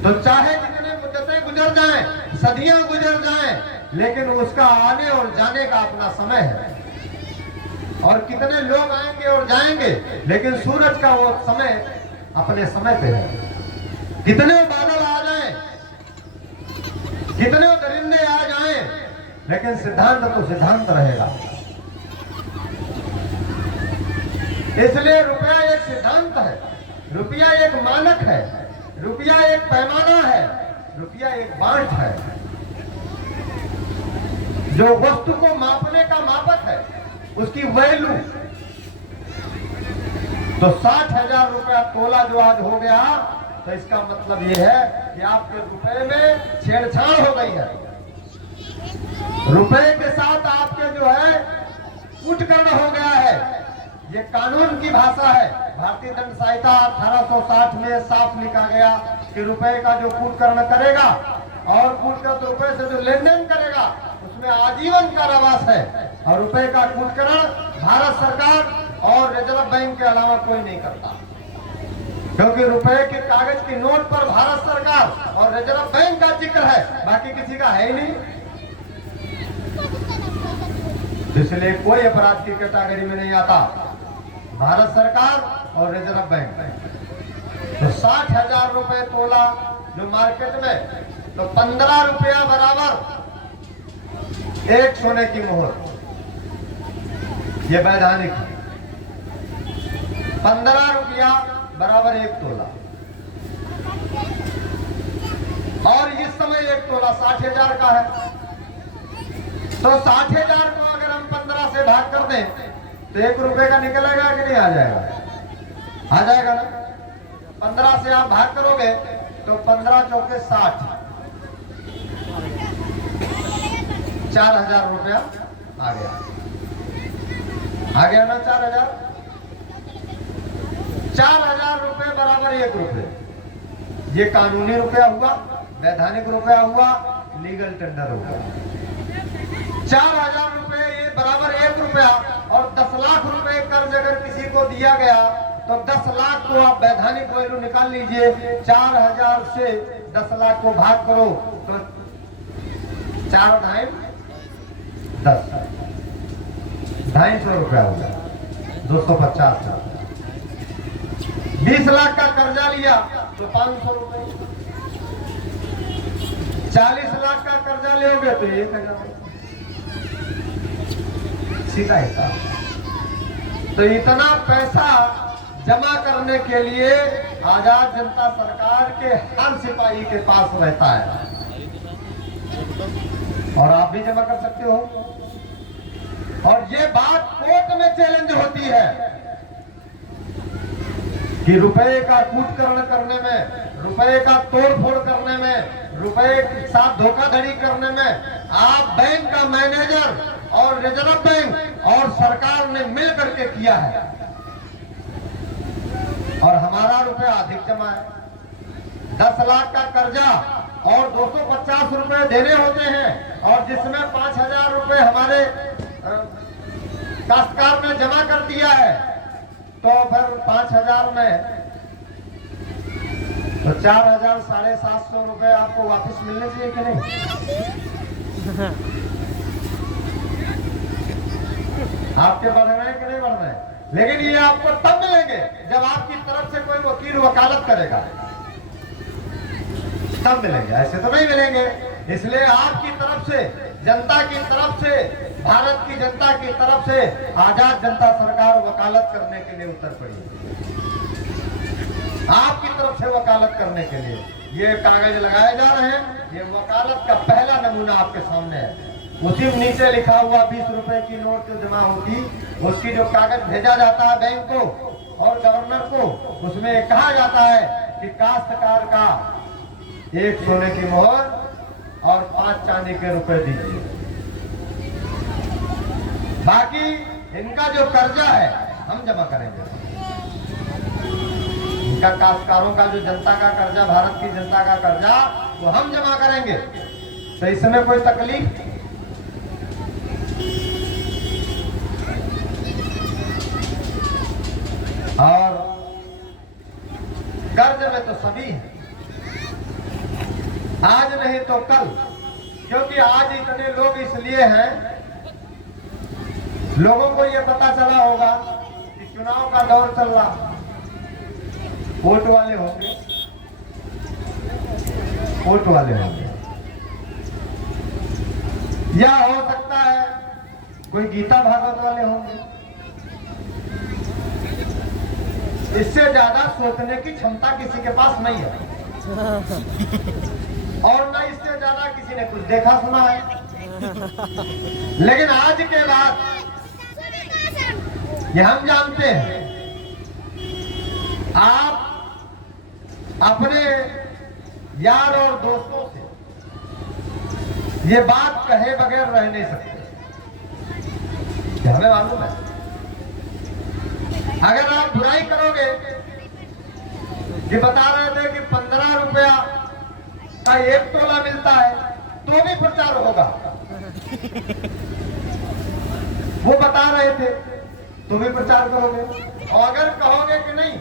तो चाहे जितने मुद्दतें गुजर जाएं, सदियां गुजर जाएं, लेकिन उसका आने और जाने का अपना समय है। और कितने लोग आएंगे और जाएंगे, लेकिन सूरज का वो समय अपने समय पे है। कितने बादल आ जाएं, कितने दरिंदे आ जाएं, लेकिन सिद्धांत तो सिद्धांत रहेगा। इसलिए रुपया एक सिद्धांत है, रुपया एक मानक है, रुपया एक पैमाना है, रुपया एक बांट है, जो वस्तु को मापने का मापक है, उसकी वैल्यू। तो 60,000 रुपया तोला जो आज हो गया, तो इसका मतलब ये है कि आपके रुपए में छेड़छाड़ हो गई है। रुपए के साथ आपके जो है कुटकर्ण हो गया है। ये कानून की भाषा है। भारतीय दंड संहिता 1860 में साफ लिखा गया कि रुपए का जो कूटकर्ण करेगा और कूटकृत रुपए से जो लेन देन करेगा, उसमें आजीवन कारावास है। और रुपए का कूटकर्ण भारत सरकार और रिजर्व बैंक के अलावा कोई नहीं करता, क्योंकि रुपए के कागज की नोट पर भारत सरकार और रिजर्व बैंक का जिक्र है, बाकी किसी का है ही नहीं। इसलिए कोई अपराध की कैटेगरी में नहीं आता, भारत सरकार और रिजर्व बैंक। तो 60,000 रुपए तोला जो मार्केट में, तो 15 रुपया बराबर 1 सोने की मोहर। ये वैधानिक है। 15 रुपया बराबर 1 तोला, और इस समय 1 तोला 60,000 का है। तो 60,000 को अगर हम 15 से भाग कर दें तो 1 रुपए का निकलेगा कि नहीं आ जाएगा? आ जाएगा ना। 15 से आप भाग करोगे तो 15 चौके 60, 4,000 रुपया आ गया। आ गया ना 4,000। 4,000 रुपए बराबर 1 रुपए। ये कानूनी रुपया हुआ, वैधानिक रुपया हुआ, लीगल टेंडर हुआ। 4,000 रुपए ये बराबर 1 रुपया। और 10 लाख रुपए कर्ज अगर किसी को दिया गया तो 10 लाख को आप वैधानिक वैल्यू निकाल लीजिए। 4,000 से 10 लाख को भाग करो तो 4 ढाई 10, 250 रुपया होगा, 250। 20 लाख का कर्जा लिया तो 500 रुपए। 40 लाख का कर्जा लोगे तो 1,000, सीधा हिसाब। तो इतना पैसा जमा करने के लिए आजाद जनता सरकार के हर सिपाही के पास रहता है, और आप भी जमा कर सकते हो। और ये बात कोर्ट में चैलेंज होती है कि रुपए का कूटकरण करने में, रुपए का तोड़फोड़ करने में, रुपए के साथ धोखाधड़ी करने में आप बैंक का मैनेजर और रिजर्व बैंक और सरकार ने मिल करके किया है, और हमारा रुपया अधिक जमा है। 10 लाख का कर्जा और 250 रुपए देने होते हैं, और जिसमें 5,000 रुपए हमारे काश्तकार ने जमा कर दिया है, तो फिर 5,000 में तो 4,000 750 रुपए आपको वापस मिलने चाहिए कि नहीं? आपके बढ़ रहे हैं कि नहीं बढ़ रहे हैं? लेकिन ये आपको तब मिलेंगे जब आपकी तरफ से कोई वकील वकालत करेगा, तब मिलेंगे, ऐसे तो नहीं मिलेंगे। इसलिए आपकी तरफ से, जनता की तरफ से, भारत की जनता की तरफ से आजाद जनता सरकार वकालत करने के लिए उतर पड़ी है। आपकी तरफ से वकालत करने के लिए ये कागज लगाए जा रहे हैं। ये वकालत का पहला नमूना आपके सामने है। उसी नीचे लिखा हुआ 20 रुपए की नोट जो जमा होती, उसकी जो कागज भेजा जाता है बैंक को और गवर्नर को, उसमें कहा जाता है कि काश्तकार का 1 सोने की मोहर और 5 चांदी के रुपए दीजिए। बाकी इनका जो कर्जा है हम जमा करेंगे। इनका काश्तकारों का जो जनता का कर्जा, भारत की जनता का कर्जा, वो हम जमा करेंगे। तो इसमें कोई तकलीफ? और कर्ज में तो सभी हैं, आज नहीं तो कल, क्योंकि आज इतने लोग इसलिए हैं, लोगों को ये पता चला होगा कि चुनाव का दौर चल रहा, वोट वाले होंगे, वोट वाले होंगे, या हो सकता है कोई गीता भागवत वाले होंगे। इससे ज्यादा सोचने की क्षमता किसी के पास नहीं है, और न इससे ज्यादा किसी ने कुछ देखा सुना है। लेकिन आज के बाद ये हम जानते हैं, आप अपने यार और दोस्तों से ये बात कहे बगैर रह नहीं सकते, हमें मालूम है। अगर आप बुराई करोगे, कि बता रहे थे कि 15 रुपया का 1 तोला मिलता है, तो भी प्रचार होगा। वो बता रहे थे तो भी प्रचार करोगे। और अगर कहोगे कि नहीं,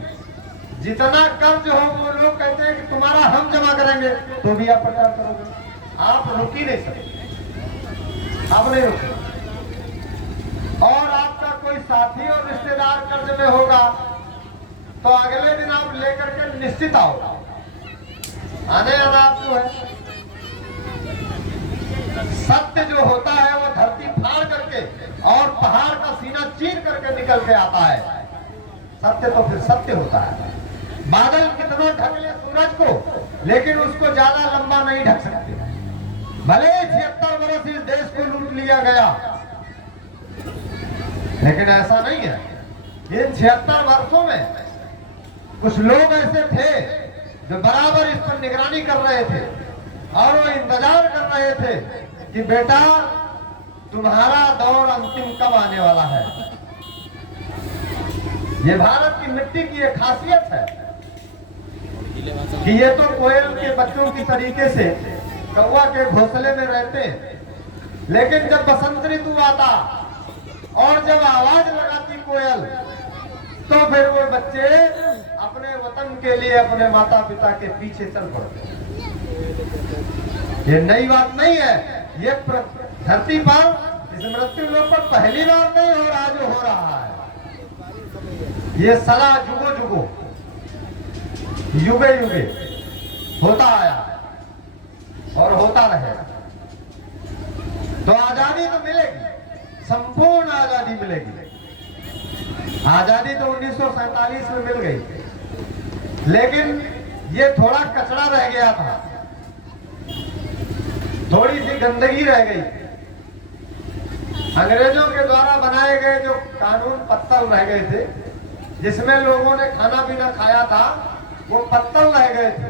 जितना कर्ज हो वो लोग कहते हैं कि तुम्हारा हम जमा करेंगे, तो भी आप प्रचार करोगे। आप रुक ही नहीं सकते, आप नहीं रुक। और आपका कोई साथी और रिश्तेदार कर्ज में होगा तो अगले दिन आप लेकर के निश्चित आओ, आने आना आपको है। सत्य जो होता है वो धरती फाड़ करके और पहाड़ का सीना चीर निकल के आता है। सत्य तो फिर सत्य होता है। बादल कितना ढक ले सूरज को, लेकिन उसको ज्यादा लंबा नहीं ढक सकते। भले 76 वर्ष इस देश को लूट लिया गया, लेकिन ऐसा नहीं है। इन 76 वर्षों में कुछ लोग ऐसे थे जो बराबर इस पर निगरानी कर रहे थे और वो इंतजार कर रहे थे कि बेटा तुम्हारा दौर अंतिम कब आने वाला है। ये भारत की मिट्टी की एक खासियत है कि ये तो कोयल के बच्चों की तरीके से कौवा के घोंसले में रहते हैं, लेकिन जब बसंत ऋतु आता और जब आवाज लगाती कोयल, तो फिर वो बच्चे अपने वतन के लिए अपने माता पिता के पीछे चल पड़ते। ये नई बात नहीं है। ये धरती पर इस मृत्यु लोक पर पहली बार नहीं हो रहा जो हो रहा है। ये सदा जुगो जुगो युगे युगे होता आया और होता रहेगा। तो आजादी तो मिलेगी, संपूर्ण आजादी मिलेगी। आजादी तो 1947 में मिल गई, लेकिन ये थोड़ा कचरा रह गया था, थोड़ी सी गंदगी रह गई। अंग्रेजों के द्वारा बनाए गए जो कानून पत्तल रह गए थे, जिसमें लोगों ने खाना पीना खाया था, वो पत्तल रह गए थे।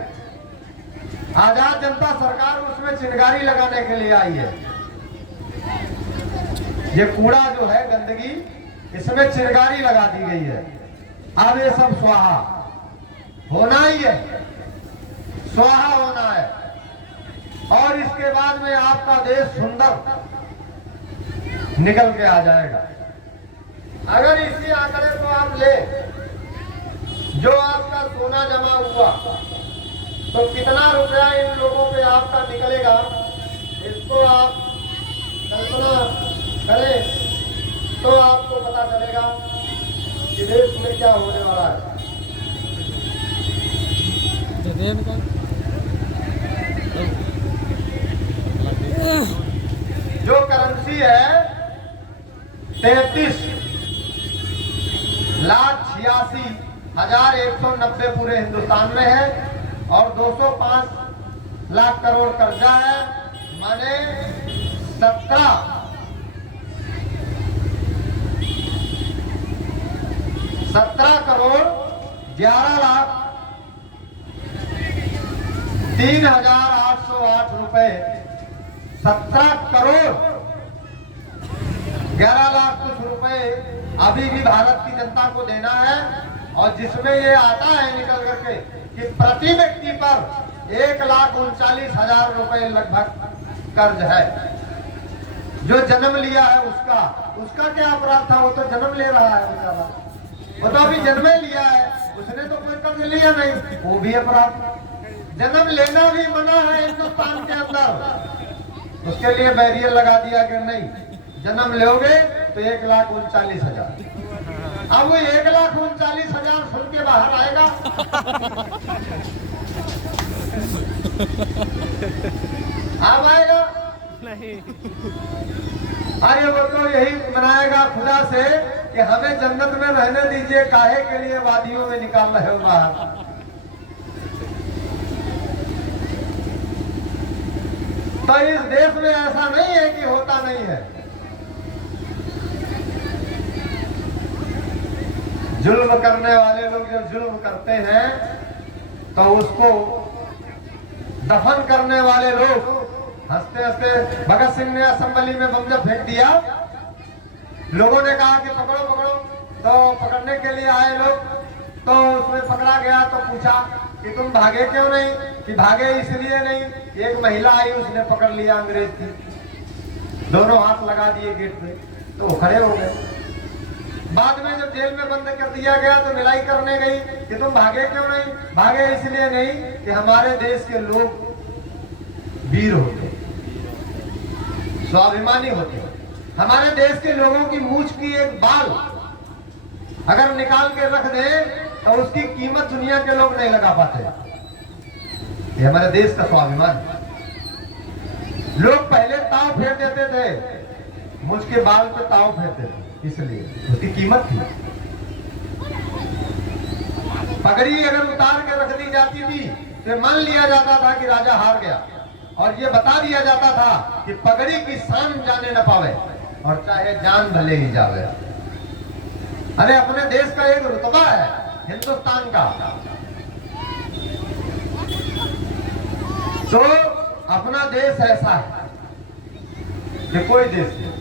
आजाद जनता सरकार उसमें चिंगारी लगाने के लिए आई है। ये कूड़ा जो है, गंदगी, इसमें चिंगारी लगा दी गई है। अब ये सब स्वाहा होना ही है, स्वाहा होना है। और इसके बाद में आपका देश सुंदर निकल के आ जाएगा। अगर इसी आंकड़े को आप ले, जो आपका सोना जमा हुआ, तो कितना रुपया इन लोगों पे आपका निकलेगा, इसको आप कल्पना करें तो आपको पता चलेगा कि देश में क्या होने वाला है। जो करेंसी है 33,86,190 पूरे हिंदुस्तान में है और 205 लाख करोड़ कर्जा है, माने 17 करोड़ 11 लाख 3,808 रुपए, 17 करोड़ 11 लाख कुछ रुपए अभी भी भारत की जनता को देना है। और जिसमें ये आता है निकल करके कि प्रति व्यक्ति पर 1,39,000 रुपए लगभग कर्ज है। जो जन्म लिया है उसका क्या अपराध था? वो तो जन्म ले रहा है बेचारा, वो तो अभी जन्मे लिया है, उसने तो कोई कर्ज लिया नहीं, वो भी अपराध। जन्म लेना भी मना है हिंदुस्तान के अंदर, उसके लिए बैरियर लगा दिया कि नहीं, जन्म लोगे तो 1,39,000। अब वो 1,39,000 सुन के बाहर आएगा। अब आएगा नहीं। अरे वो तो यही मनाएगा खुदा से कि हमें जन्नत में रहने दीजिए, काहे के लिए वादियों में निकाल रहे हो बाहर। तो इस देश में ऐसा नहीं है कि होता नहीं है। जुल्म करने वाले लोग जब जुल्म करते हैं तो उसको दफन करने वाले लोग हंसते हंसते, भगत सिंह ने असेंबली में बम जब फेंक दिया, लोगों ने कहा कि पकड़ो पकड़ो, तो पकड़ने के लिए आए लोग, तो उसमें पकड़ा गया तो पूछा कि तुम भागे क्यों नहीं? कि भागे इसलिए नहीं, एक महिला आई उसने पकड़ लिया अंग्रेज थी, दोनों हाथ लगा दिए गेट पे, तो वो खड़े हो गए। बाद में जब जेल में बंद कर दिया गया तो मिलाई करने गई कि तुम भागे क्यों नहीं? भागे इसलिए नहीं कि हमारे देश के लोग वीर होते, स्वाभिमानी होते। हमारे देश के लोगों की मूंछ की एक बाल अगर निकाल के रख दे तो उसकी कीमत दुनिया के लोग नहीं लगा पाते। ये हमारे देश का स्वाभिमान। लोग पहले ताव फेर देते थे, मूंछ के बाल पे ताव फेरते थे, इसलिए उसकी कीमत थी। पगड़ी अगर उतार के रख दी जाती थी तो मान लिया जाता था कि राजा हार गया, और ये बता दिया जाता था कि पगड़ी की शान जाने न पावे और चाहे जान भले ही जावे। अरे अपने देश का एक रुतबा है हिंदुस्तान का, तो अपना देश ऐसा है कि कोई देश नहीं।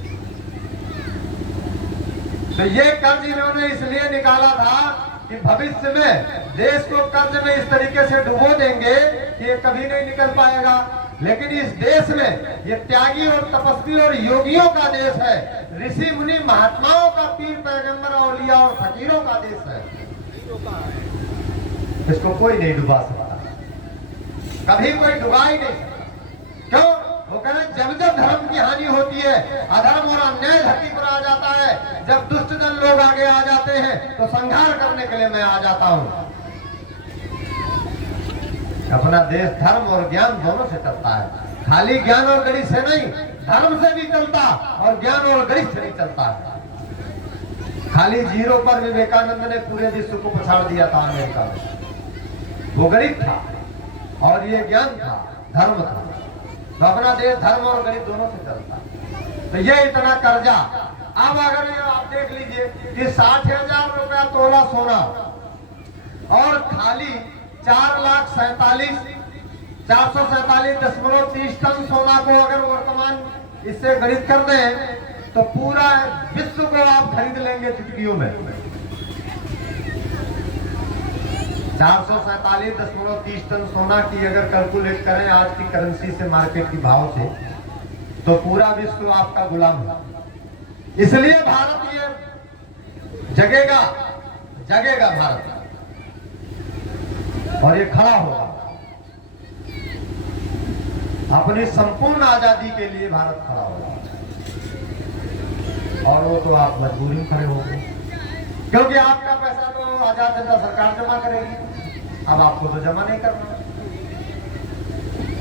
तो ये कर्ज इन्होंने इसलिए निकाला था कि भविष्य में देश को कर्ज में इस तरीके से डुबो देंगे कि ये कभी नहीं निकल पाएगा। लेकिन इस देश में ये त्यागी और तपस्वी और योगियों का देश है, ऋषि मुनि महात्माओं का, पीर पैगंबर औलिया और फकीरों का देश है। इसको कोई नहीं डुबा सकता, कभी कोई डुबा ही नहीं सकता। क्यों? वो कह रहे जब जब धर्म की हानि होती है, अधर्म और अन्याय धरती पर आ जाता है, जब दुष्ट जन लोग आगे आ जाते हैं तो संहार करने के लिए मैं आ जाता हूं। अपना देश धर्म और ज्ञान दोनों से चलता है, खाली ज्ञान और गणित से नहीं, धर्म से भी चलता और ज्ञान और गणित से नहीं चलता है। खाली जीरो पर विवेकानंद ने पूरे विश्व को पछाड़ दिया था अमेरिका में, वो गणित था और ये ज्ञान था, धर्म था। तो अपना देश धर्म और गणित दोनों से चलता। तो ये इतना कर्जा, अब अगर ये आप देख लीजिए कि 60,000 रुपया तोला सोना और खाली 4,47,447.30 टन सोना को अगर वर्तमान इससे गणित कर दें तो पूरा विश्व को आप खरीद लेंगे चुटकियों में। 447.30 टन सोना की अगर कैलकुलेट करें आज की करेंसी से, मार्केट की भाव से, तो पूरा विश्व आपका गुलाम है। इसलिए भारत ये जगेगा, जगेगा भारत और ये खड़ा होगा। अपनी संपूर्ण आजादी के लिए भारत खड़ा होगा, और वो तो आप मजबूरी में खड़े होंगे, क्योंकि आपका पैसा तो आजाद जनता सरकार जमा करेगी। अब आपको तो जमा नहीं करना।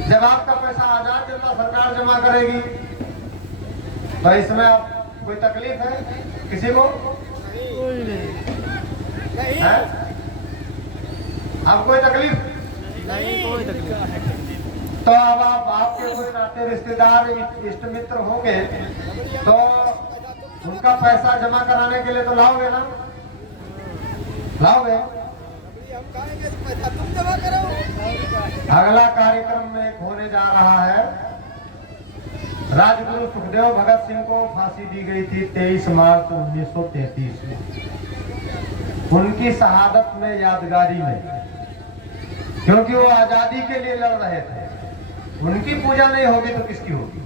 जब आपका पैसा आजाद जनता सरकार जमा करेगी तो इसमें आप कोई तकलीफ है किसी को? है? अब कोई तकलीफ नहीं, कोई तकलीफ। तो अब आप आपके कोई नाते रिश्तेदार इष्ट मित्र होंगे तो उनका पैसा जमा कराने के लिए तो लाओगे ना, लाओगे। अगला कार्यक्रम में एक होने जा रहा है, राजगुरु सुखदेव भगत सिंह को फांसी दी गई थी 23 मार्च 1933 में, उनकी शहादत में यादगारी में, क्योंकि वो आजादी के लिए लड़ रहे थे। उनकी पूजा नहीं होगी तो किसकी होगी?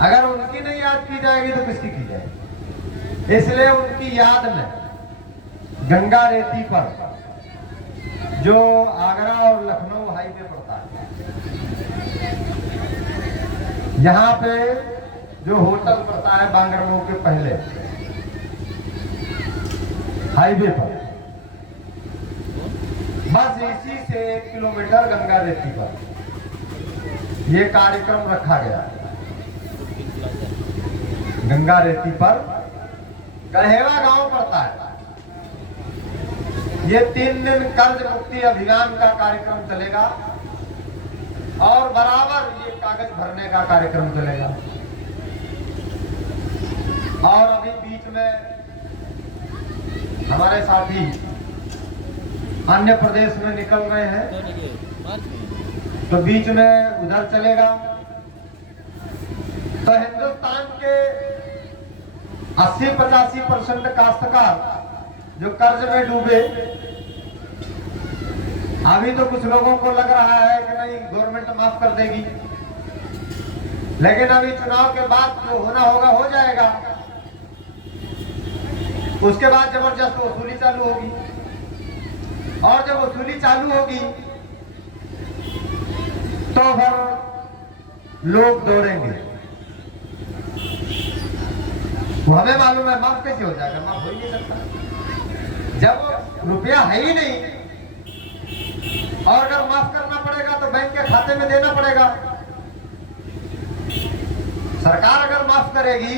अगर उनकी नहीं याद की जाएगी तो किसकी की जाएगी? इसलिए उनकी याद में गंगा रेती पर, जो आगरा और लखनऊ हाईवे पड़ता है, यहाँ पे जो होटल पड़ता है बांगरमऊ के पहले हाईवे पर, बस इसी से 1 किलोमीटर गंगा रेती पर ये कार्यक्रम रखा गया। गंगा रेती पर गढ़ेवा गांव पड़ता है। ये 3 दिन कर्ज मुक्ति अभियान का कार्यक्रम चलेगा और बराबर ये कागज भरने का कार्यक्रम चलेगा। और अभी बीच में हमारे साथी अन्य प्रदेश में निकल रहे हैं, तो बीच में उधर चलेगा। तो हिंदुस्तान के 80-85% काश्तकार जो कर्ज में डूबे, अभी तो कुछ लोगों को लग रहा है कि नहीं गवर्नमेंट माफ कर देगी, लेकिन अभी चुनाव के बाद जो होना होगा हो जाएगा। उसके बाद जबरदस्त वसूली चालू होगी, और जब वसूली चालू होगी तो फिर लोग दौड़ेंगे। वो हमें मालूम है माफ कैसे हो जाएगा, माफ हो ही नहीं सकता जब रुपया है ही नहीं। और अगर माफ करना पड़ेगा तो बैंक के खाते में देना पड़ेगा। सरकार अगर माफ करेगी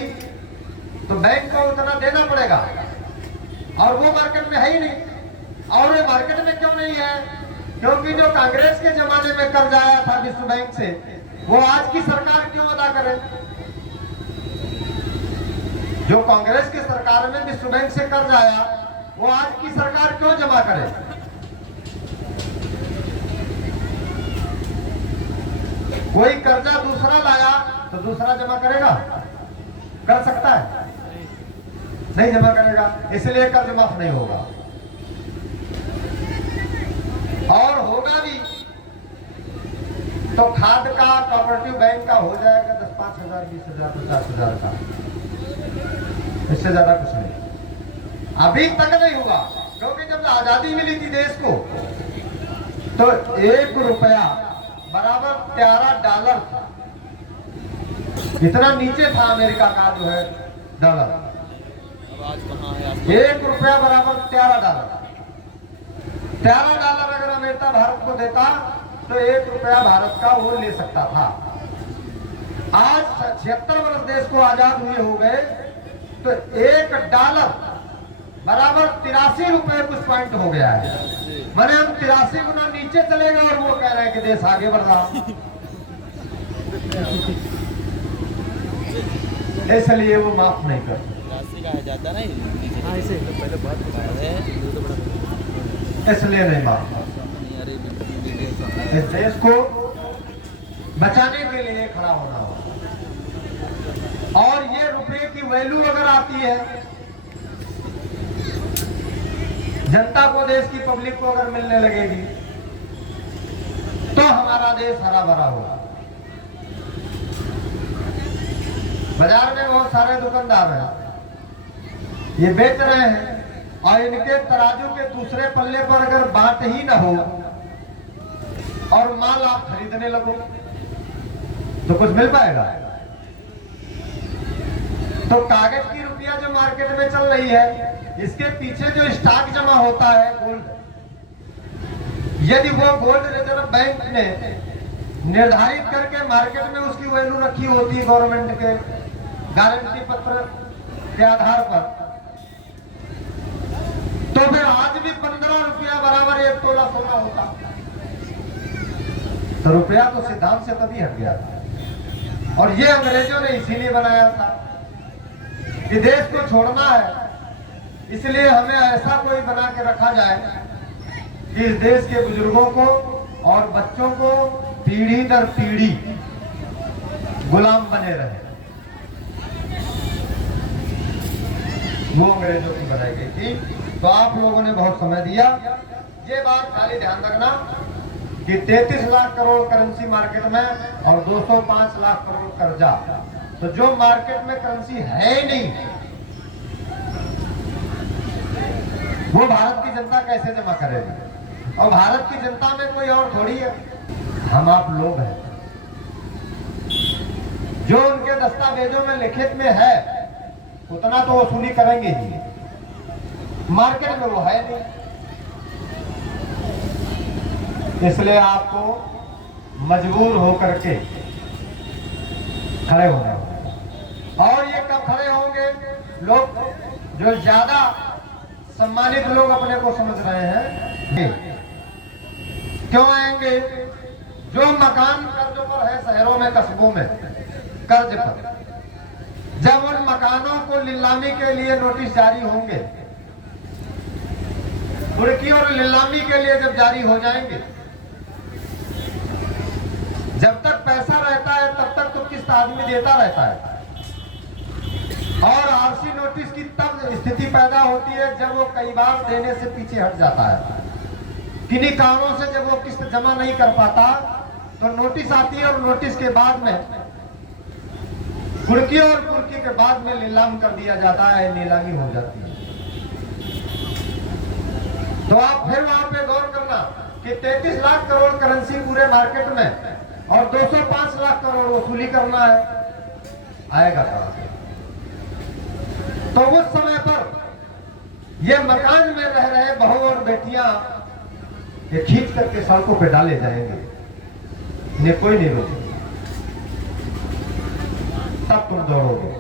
तो बैंक को उतना देना पड़ेगा, और वो मार्केट में है ही नहीं। और ये मार्केट में क्यों नहीं है? क्योंकि जो कांग्रेस के जमाने में कर्ज आया था विश्व बैंक से, वो आज की सरकार क्यों अदा करे? जो कांग्रेस की सरकार में विश्व बैंक से कर्ज आया, वो आज की सरकार क्यों जमा करे? कोई कर्जा दूसरा लाया तो दूसरा जमा करेगा? कर सकता है? नहीं जमा करेगा, इसलिए कर्ज माफ नहीं होगा। और होगा भी तो खाद का, कोऑपरेटिव बैंक का हो जाएगा 10, 5,000, 20,000, 50,000 का, इससे ज्यादा कुछ नहीं। अभी तक नहीं हुआ, क्योंकि जब आजादी मिली थी देश को तो 1 रुपया बराबर $13 था। इतना नीचे था अमेरिका का जो है डॉलर। आज कहाँ है? 1 रुपया बराबर $13। $13 अगर अमेरिका भारत को देता तो 1 रुपया भारत का वो ले सकता था। आज 76 वर्ष देश को आजाद हुए हो गए तो $1 बराबर 83 रुपए कुछ पॉइंट हो गया है। मैंने हम 83 गुना नीचे चले गए और वो कह रहे हैं कि देश आगे बढ़ रहा। इसलिए वो माफ नहीं कर, राशि का है ज्यादा नहीं। हाँ ऐसे पहले बात इसलिए नहीं माफ। इस देश को बचाने के लिए खड़ा होना होगा। और ये रुपए की वैल्यू अगर आती है, जनता को, देश की पब्लिक को अगर मिलने लगेगी तो हमारा देश हरा भरा होगा। बाजार में बहुत सारे दुकानदार हैं, ये बेच रहे हैं, और इनके तराजू के दूसरे पल्ले पर अगर बात ही ना हो और माल आप खरीदने लगो तो कुछ मिल पाएगा? तो कागज की रुपया जो मार्केट में चल रही है, इसके पीछे जो स्टॉक जमा होता है गोल्ड, यदि वो गोल्ड रिजर्व बैंक ने निर्धारित करके मार्केट में उसकी वैल्यू रखी होती है गवर्नमेंट के गारंटी पत्र के आधार पर, तो फिर आज भी 15 रुपया बराबर 1 तोला सोना होता। तो रुपया तो सिद्धांत से तभी हट गया था। और ये अंग्रेजों ने इसीलिए बनाया था कि देश को छोड़ना है, इसलिए हमें ऐसा कोई बना के रखा जाए कि इस देश के बुजुर्गों को और बच्चों को पीढ़ी दर पीढ़ी गुलाम बने रहे। वो अंग्रेजों की बनाई गई थी। तो आप लोगों ने बहुत समय दिया। ये बात खाली ध्यान रखना कि 33 लाख करोड़ करेंसी मार्केट में और 205 लाख करोड़ कर्जा। तो जो मार्केट में करेंसी है ही नहीं, वो भारत की जनता कैसे जमा करेगी? और भारत की जनता में कोई और थोड़ी है, हम आप लोग हैं। जो उनके दस्तावेजों में लिखित में है उतना तो वसूली करेंगे ही, मार्केट में वो है नहीं। इसलिए आपको मजबूर होकर के खड़े होना होगा। और ये कब खड़े होंगे? लोग जो ज्यादा सम्मानित लोग अपने को समझ रहे हैं, क्यों आएंगे? जो मकान कर्ज पर है शहरों में, कस्बों में कर्ज पर, जब उन मकानों को नीलामी के लिए नोटिस जारी होंगे, कुर्की और नीलामी के लिए जब जारी हो जाएंगे, जब तक पैसा रहता है तब तक तो किस्त आदमी देता रहता है। और आरसी नोटिस की तब स्थिति पैदा होती है जब वो कई बार देने से पीछे हट जाता है। किन्हीं कारणों से जब वो किस्त जमा नहीं कर पाता तो नोटिस आती है, और नोटिस के बाद में कुर्की और कुर्की के बाद में नीलाम कर दिया जाता है, नीलामी हो जाती है। तो आप फिर वहां पे गौर करना कि 33 लाख करोड़ करेंसी पूरे मार्केट में और 205 लाख करोड़ वसूली करना है, आएगा कहां से? तो उस समय पर ये मकान में रह रहे बहू और बेटियां ये खींच करके सड़कों पे डाले जाएंगे, इन्हें कोई नहीं रोकेगा। तब तुम दौड़ोगे।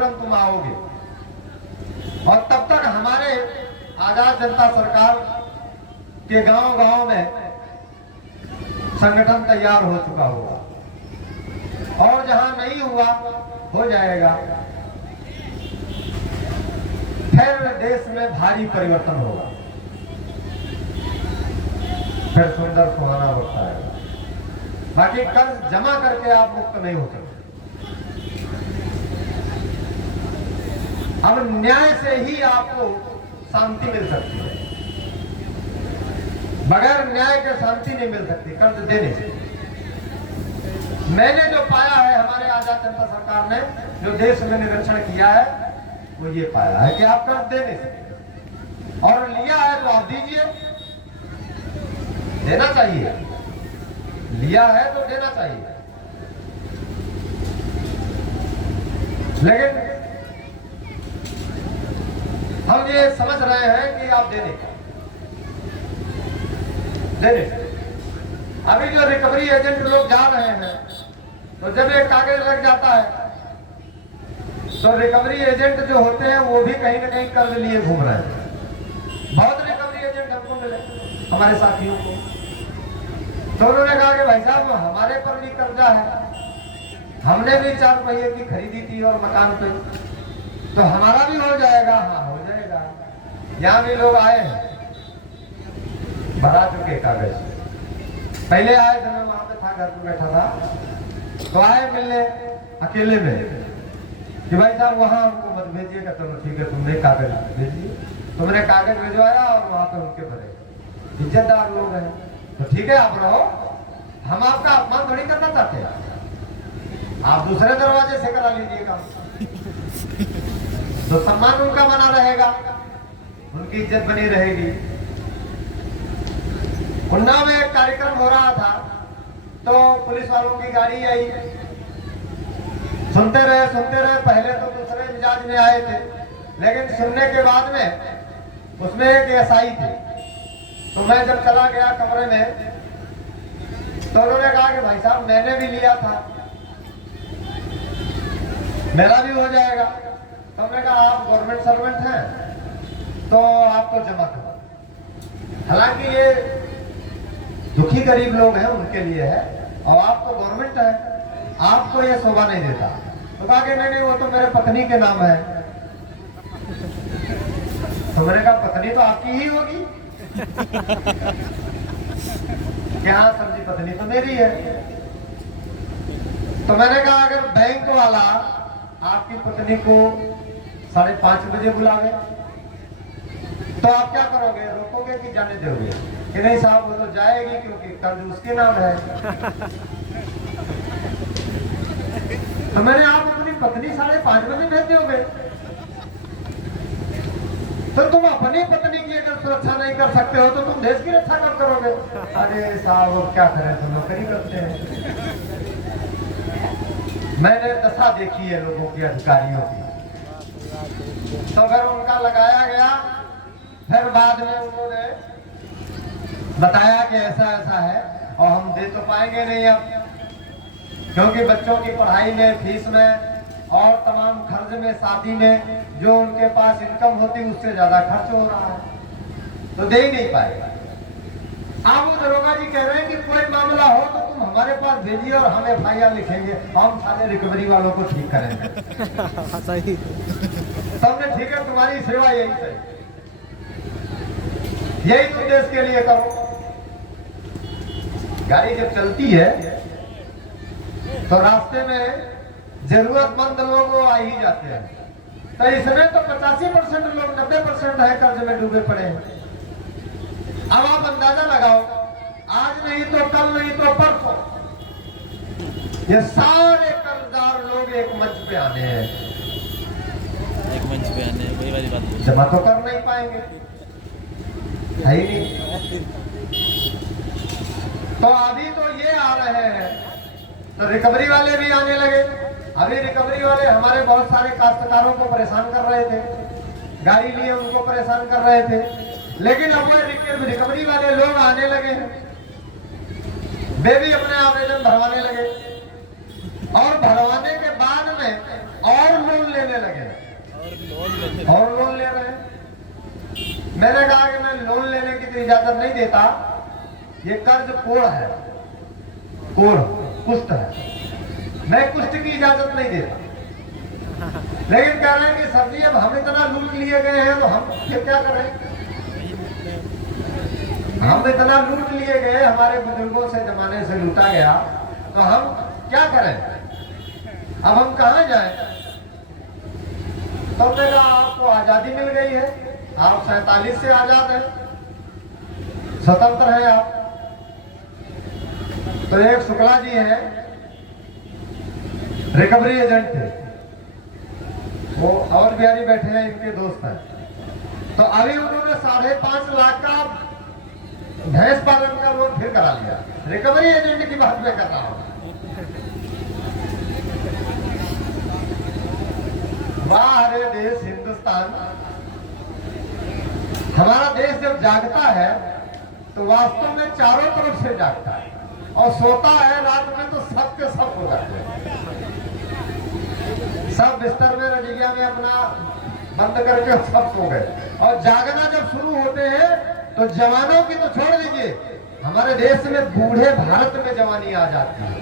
तुरंत तुम आओगे। और तब तक हमारे आजाद जनता सरकार के गांव-गांव में संगठन तैयार हो चुका होगा, और जहां नहीं हुआ हो जाएगा। फिर देश में भारी परिवर्तन होगा, फिर सुंदर सुहाना वक्त आएगा। बाकी कर्ज जमा करके आप मुक्त नहीं हो सकते। अब न्याय से ही आपको शांति मिल सकती है, बगैर न्याय के शांति नहीं मिल सकती कर्ज देने से। मैंने जो पाया है, हमारे आजाद जनता सरकार ने जो देश में निरीक्षण किया है, वो ये पाया है कि आप कर्ज देने से, और लिया है तो आप दीजिए, देना चाहिए, लिया है तो देना चाहिए। लेकिन हम ये समझ रहे हैं कि आप देने अभी जो रिकवरी एजेंट लोग जा रहे हैं, तो जब एक कागज लग जाता है तो रिकवरी एजेंट जो होते हैं वो भी कहीं ना कहीं कर्ज लिए घूम रहे हैं। बहुत रिकवरी एजेंट हमको मिले, हमारे साथियों को, तो उन्होंने कहा कि भाई साहब हमारे पर भी कर्जा है, हमने भी 4 पहिए की खरीदी थी और मकान पे, तो हमारा भी हो जाएगा। हाँ हो जाएगा। यहाँ भी लोग आए हैं, भरा चुके कागज। पहले आए जब मैं वहां पे था, घर पे बैठा था, तो आए मिलने अकेले में कि भाई साहब वहां हमको मत भेजिएगा। चलो ठीक है, तुमने कागज भेजिए। तुमने कागज भिजवाया और वहां पे उनके भरे, इज्जतदार लोग हैं, तो ठीक है आप रहो, हम आपका अपमान थोड़ी करना चाहते हैं, आप दूसरे दरवाजे से करा लीजिएगा, तो सम्मान उनका बना रहेगा, उनकी इज्जत बनी रहेगी। उन्नाव में एक कार्यक्रम हो रहा था, तो पुलिस वालों की गाड़ी आई, सुनते रहे। पहले तो दूसरे मिजाज में आए थे, लेकिन सुनने के बाद में उसमें एक एसआई थे। तो मैं जब चला गया कमरे में, तो उन्होंने कहा कि भाई साहब मैंने भी लिया था, मेरा भी हो जाएगा। तो हमने कहा आप गवर्नमेंट सर्वेंट हैं तो आपको जमा करो। हालांकि ये दुखी गरीब लोग हैं, उनके लिए है, और आप तो गवर्नमेंट है, आपको ये शोभा नहीं देता। तो कहा कि नहीं, वो तो मेरे पत्नी के नाम है। तो मैंने कहा पत्नी तो आपकी ही होगी। क्या सर जी, पत्नी तो मेरी है। तो मैंने कहा अगर बैंक वाला आपकी पत्नी को 5:30 बजे बुलावे तो आप क्या करोगे? रोकोगे कि जाने दोगे? कि नहीं साहब वो तो जाएगी क्योंकि कर्ज उसके नाम है। तो मैंने आप अपनी पत्नी 5:30 बजे भेज दोगे, तो तुम अपनी पत्नी की अगर सुरक्षा नहीं कर सकते हो तो तुम देश की रक्षा कब करोगे? अरे साहब वो क्या करें, तो नौकरी करते हैं। मैंने दशा देखी है लोगों की, अधिकारियों की। तो फिर उनका लगाया गया, फिर बाद में उन्होंने बताया कि ऐसा ऐसा है, और हम दे तो पाएंगे नहीं अब, क्योंकि बच्चों की पढ़ाई में, फीस में और तमाम खर्च में, शादी में जो उनके पास इनकम होती उससे ज्यादा खर्च हो रहा है, तो दे ही नहीं पाएगा। आप वो दरोगा जी कह रहे हैं कि कोई मामला हो तो तुम हमारे पास भेजिए और हम FIR लिखेंगे, हम सारे रिकवरी वालों को ठीक करेंगे। सही। सबने ठीक है, तुम्हारी सेवा यही सही, यही तुम देश के लिए करो। गाड़ी जब चलती है तो रास्ते में जरूरतमंद लोग आ ही जाते हैं, तो इसमें तो 85% लोग, 90% है कर्ज में डूबे पड़े हैं। अब आप अंदाजा लगाओ, आज नहीं तो कल, नहीं तो परसों, ये सारे कर्जदार लोग एक मंच पे आने हैं। एक मंच पे आने, वही वाली बात। जमा तो कर नहीं पाएंगे, है ही नहीं। तो अभी तो ये आ रहे हैं, तो रिकवरी वाले भी आने लगे। अभी रिकवरी वाले हमारे बहुत सारे काश्तकारों को परेशान कर रहे थे, गाड़ी लिए उनको परेशान कर रहे थे, लेकिन अब वो रिकवरी वाले लोग आने लगे हैं, वे भी अपने आवेदन भरवाने लगे, और भरवाने के बाद में और लोन लेने लगे। मैंने कहा कि मैं लोन लेने की तो इजाजत नहीं देता, ये कर्ज कोड़ है, कोड़ कुष्ठ है, मैं कुष्ठ की इजाजत नहीं देता। लेकिन कह रहे हैं कि सर जी अब हम इतना लूट लिए गए हैं तो हम फिर क्या करें, हम इतना लूट लिए गए, हमारे बुजुर्गों से जमाने से लूटा गया, तो हम क्या करें, अब हम कहां जाएं? तो मेरा आपको आजादी मिल गई है, आप 47 से आजाद हैं, स्वतंत्र हैं आप। तो एक शुक्ला जी हैं, रिकवरी एजेंट थे, वो और बिहारी बैठे हैं, इनके दोस्त हैं। तो अभी उन्होंने 5.5 लाख का भैंस पालन का लोन फिर करा लिया। रिकवरी एजेंट की बात मैं कर रहा हूं। वाह रे देश हिंदुस्तान, हमारा देश जब जागता है तो वास्तव में चारों तरफ से जागता है, और सोता है रात में तो सब के सब हो जाते हैं, सब बिस्तर में रजिया में अपना बंद करके सब सो गए। और जागना जब शुरू होते हैं तो जवानों की तो छोड़ दीजिए, हमारे देश में बूढ़े भारत में जवानी आ जाती है।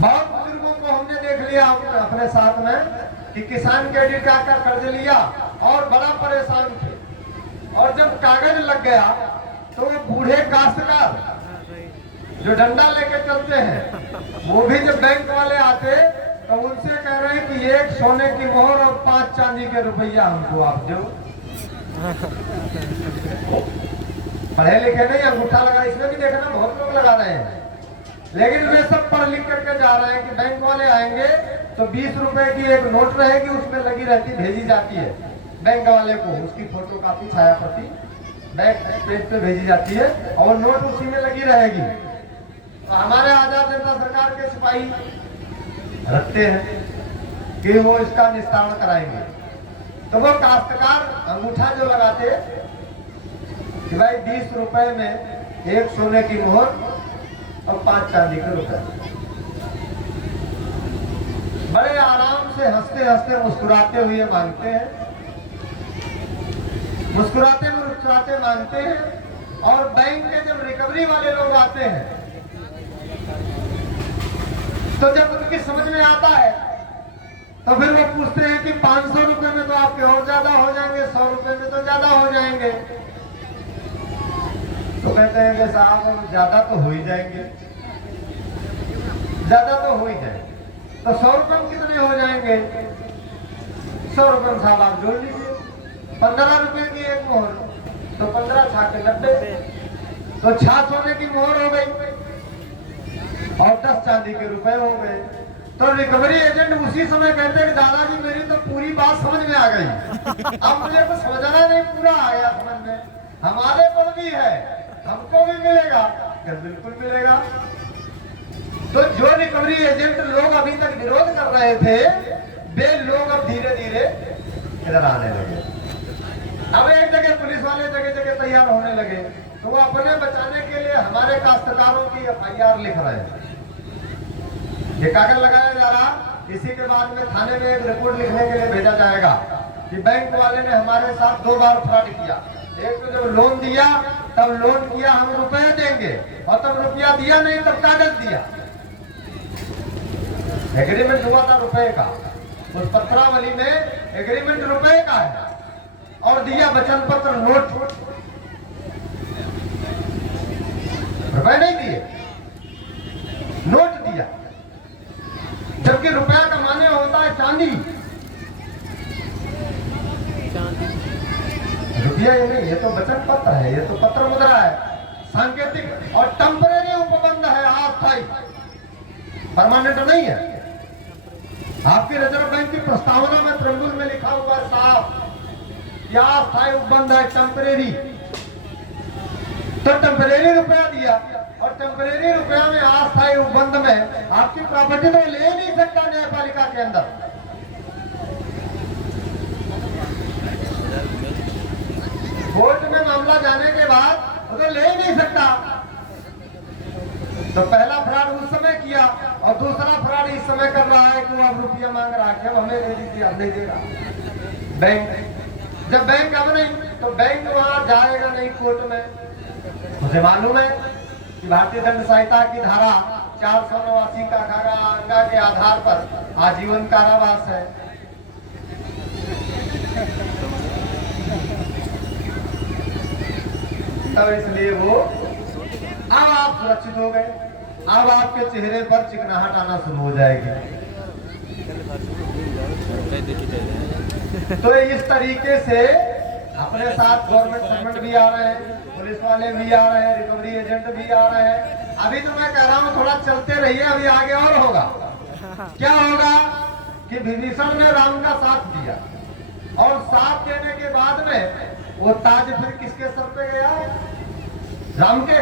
बहुत बुजुर्गों को हमने देख लिया अपने साथ में कि किसान क्रेडिट कार्ड का कर्ज लिया और बड़ा परेशान थे, और जब कागज लग गया तो वो बूढ़े काश्तकार जो डंडा लेके चलते हैं, वो भी जब बैंक वाले आते तो उनसे कह रहे हैं कि 1 सोने की मोहर और 5 चांदी के रुपया हमको आप दो। पढ़े लिखे नहीं, अंगूठा लगा, इसमें भी देखना बहुत लोग लगा रहे हैं, लेकिन वे सब पढ़ लिख करके जा रहे हैं कि बैंक वाले आएंगे तो 20 रुपए की एक नोट रहेगी, उसमें लगी रहती, भेजी जाती है बैंक वाले को, उसकी फोटो कापी छाया प्रति बैंक पेज पे भेजी जाती है, और नोट उसी में लगी रहेगी। तो हमारे आजाद जनता सरकार के सिपाही रखते हैं कि वो इसका निस्तारण कराएंगे। तो वो काश्तकार अंगूठा जो लगाते कि भाई 20 रुपए में 1 सोने की मोहर और 5 चांदी के रुपए, बड़े आराम से हंसते हंसते मुस्कुराते हुए मांगते हैं, मुस्कुराते मुस्कुराते मांगते हैं। और बैंक के जब रिकवरी वाले लोग आते हैं तो जब उनकी समझ में आता है तो फिर वो पूछते हैं कि 500 रुपए में तो आपके और ज्यादा हो जाएंगे, 100 रुपए में तो ज्यादा हो जाएंगे। तो कहते हैं कि साहब हम ज्यादा तो हो ही जाएंगे, ज्यादा तो हो ही जाएंगे, तो 100 रुपए में कितने हो जाएंगे? 100 रुपए में साहब आप जोड़ लीजिए, 15 रुपए की एक मोहर, तो 15 छाके 90, तो 6 सोने की मोहर हो गई और 10 चांदी के रुपए हो गए। तो रिकवरी एजेंट उसी समय कहते हैं कि दादाजी मेरी तो पूरी बात समझ में आ गई, अब मुझे कुछ समझना नहीं, पूरा आ गया समझ में, हमारे पर भी है, हमको भी मिलेगा, क्या बिल्कुल मिलेगा। तो जो रिकवरी एजेंट लोग अभी तक विरोध कर रहे थे, वे लोग अब धीरे धीरे इधर आने लगे। अब एक जगह पुलिस वाले जगह जगह तैयार होने लगे, तो वो अपने बचाने के लिए हमारे काश्तकारों की FIR लिख रहे हैं, ये कागज लगाया जा रहा, इसी के बाद में थाने में एक रिपोर्ट लिखने के लिए भेजा जाएगा कि बैंक वाले ने हमारे साथ 2 बार फ्रॉड किया, एक तो जब लोन दिया तब लोन किया हम रुपए देंगे, और तब रुपया दिया नहीं तब कागज दिया, एग्रीमेंट हुआ था रुपए का, उस पत्रावली में एग्रीमेंट रुपए का है, और दिया वचन पत्र नोट, रुपए नहीं दिए, नोट दिया, जबकि रुपया कमाने होता है चांदी, रुपया ये नहीं, ये तो वचन पत्र है, ये तो पत्र मुद्रा है, सांकेतिक और टेम्परेरी उपबंध है, अस्थायी, परमानेंट नहीं है। आपकी रिजर्व बैंक की प्रस्तावना में त्रिंगुल में लिखा हुआ है साफ, क्या अस्थायी उपबंध है, टेम्परेरी। तो टेम्परेरी रुपया दिया, और टेम्परेरी रुपया में अस्थायी उपबंध में आपकी प्रॉपर्टी तो ले नहीं सकता न्यायपालिका के अंदर। कोर्ट में मामला जाने के बाद वो तो ले नहीं सकता। तो पहला फ्रॉड उस समय किया, और दूसरा फ्रॉड इस समय कर रहा है कि वो अब रुपया मांग रहा है कि अब हमें दे दीजिए, अब नहीं देगा बैंक। जब बैंक अब नहीं तो बैंक वहां जाएगा नहीं कोर्ट में। मुझे मालूम है कि भारतीय दंड संहिता की धारा 489 का अंगा के आधार पर आजीवन कारावास है। तब इसलिए वो अब आप सुरक्षित हो गए, अब आपके चेहरे पर चिकनाहट आना शुरू हो जाएगी। तो इस तरीके से अपने साथ गवर्नमेंट सर्वेंट भी आ रहे हैं, पुलिस वाले भी आ रहे हैं, रिकवरी एजेंट भी आ रहे हैं। अभी तो मैं कह रहा हूँ थोड़ा चलते रहिए, अभी आगे और होगा। क्या होगा कि विभीषण ने राम का साथ दिया और साथ देने के बाद में वो ताज फिर किसके सर पे गया? राम के,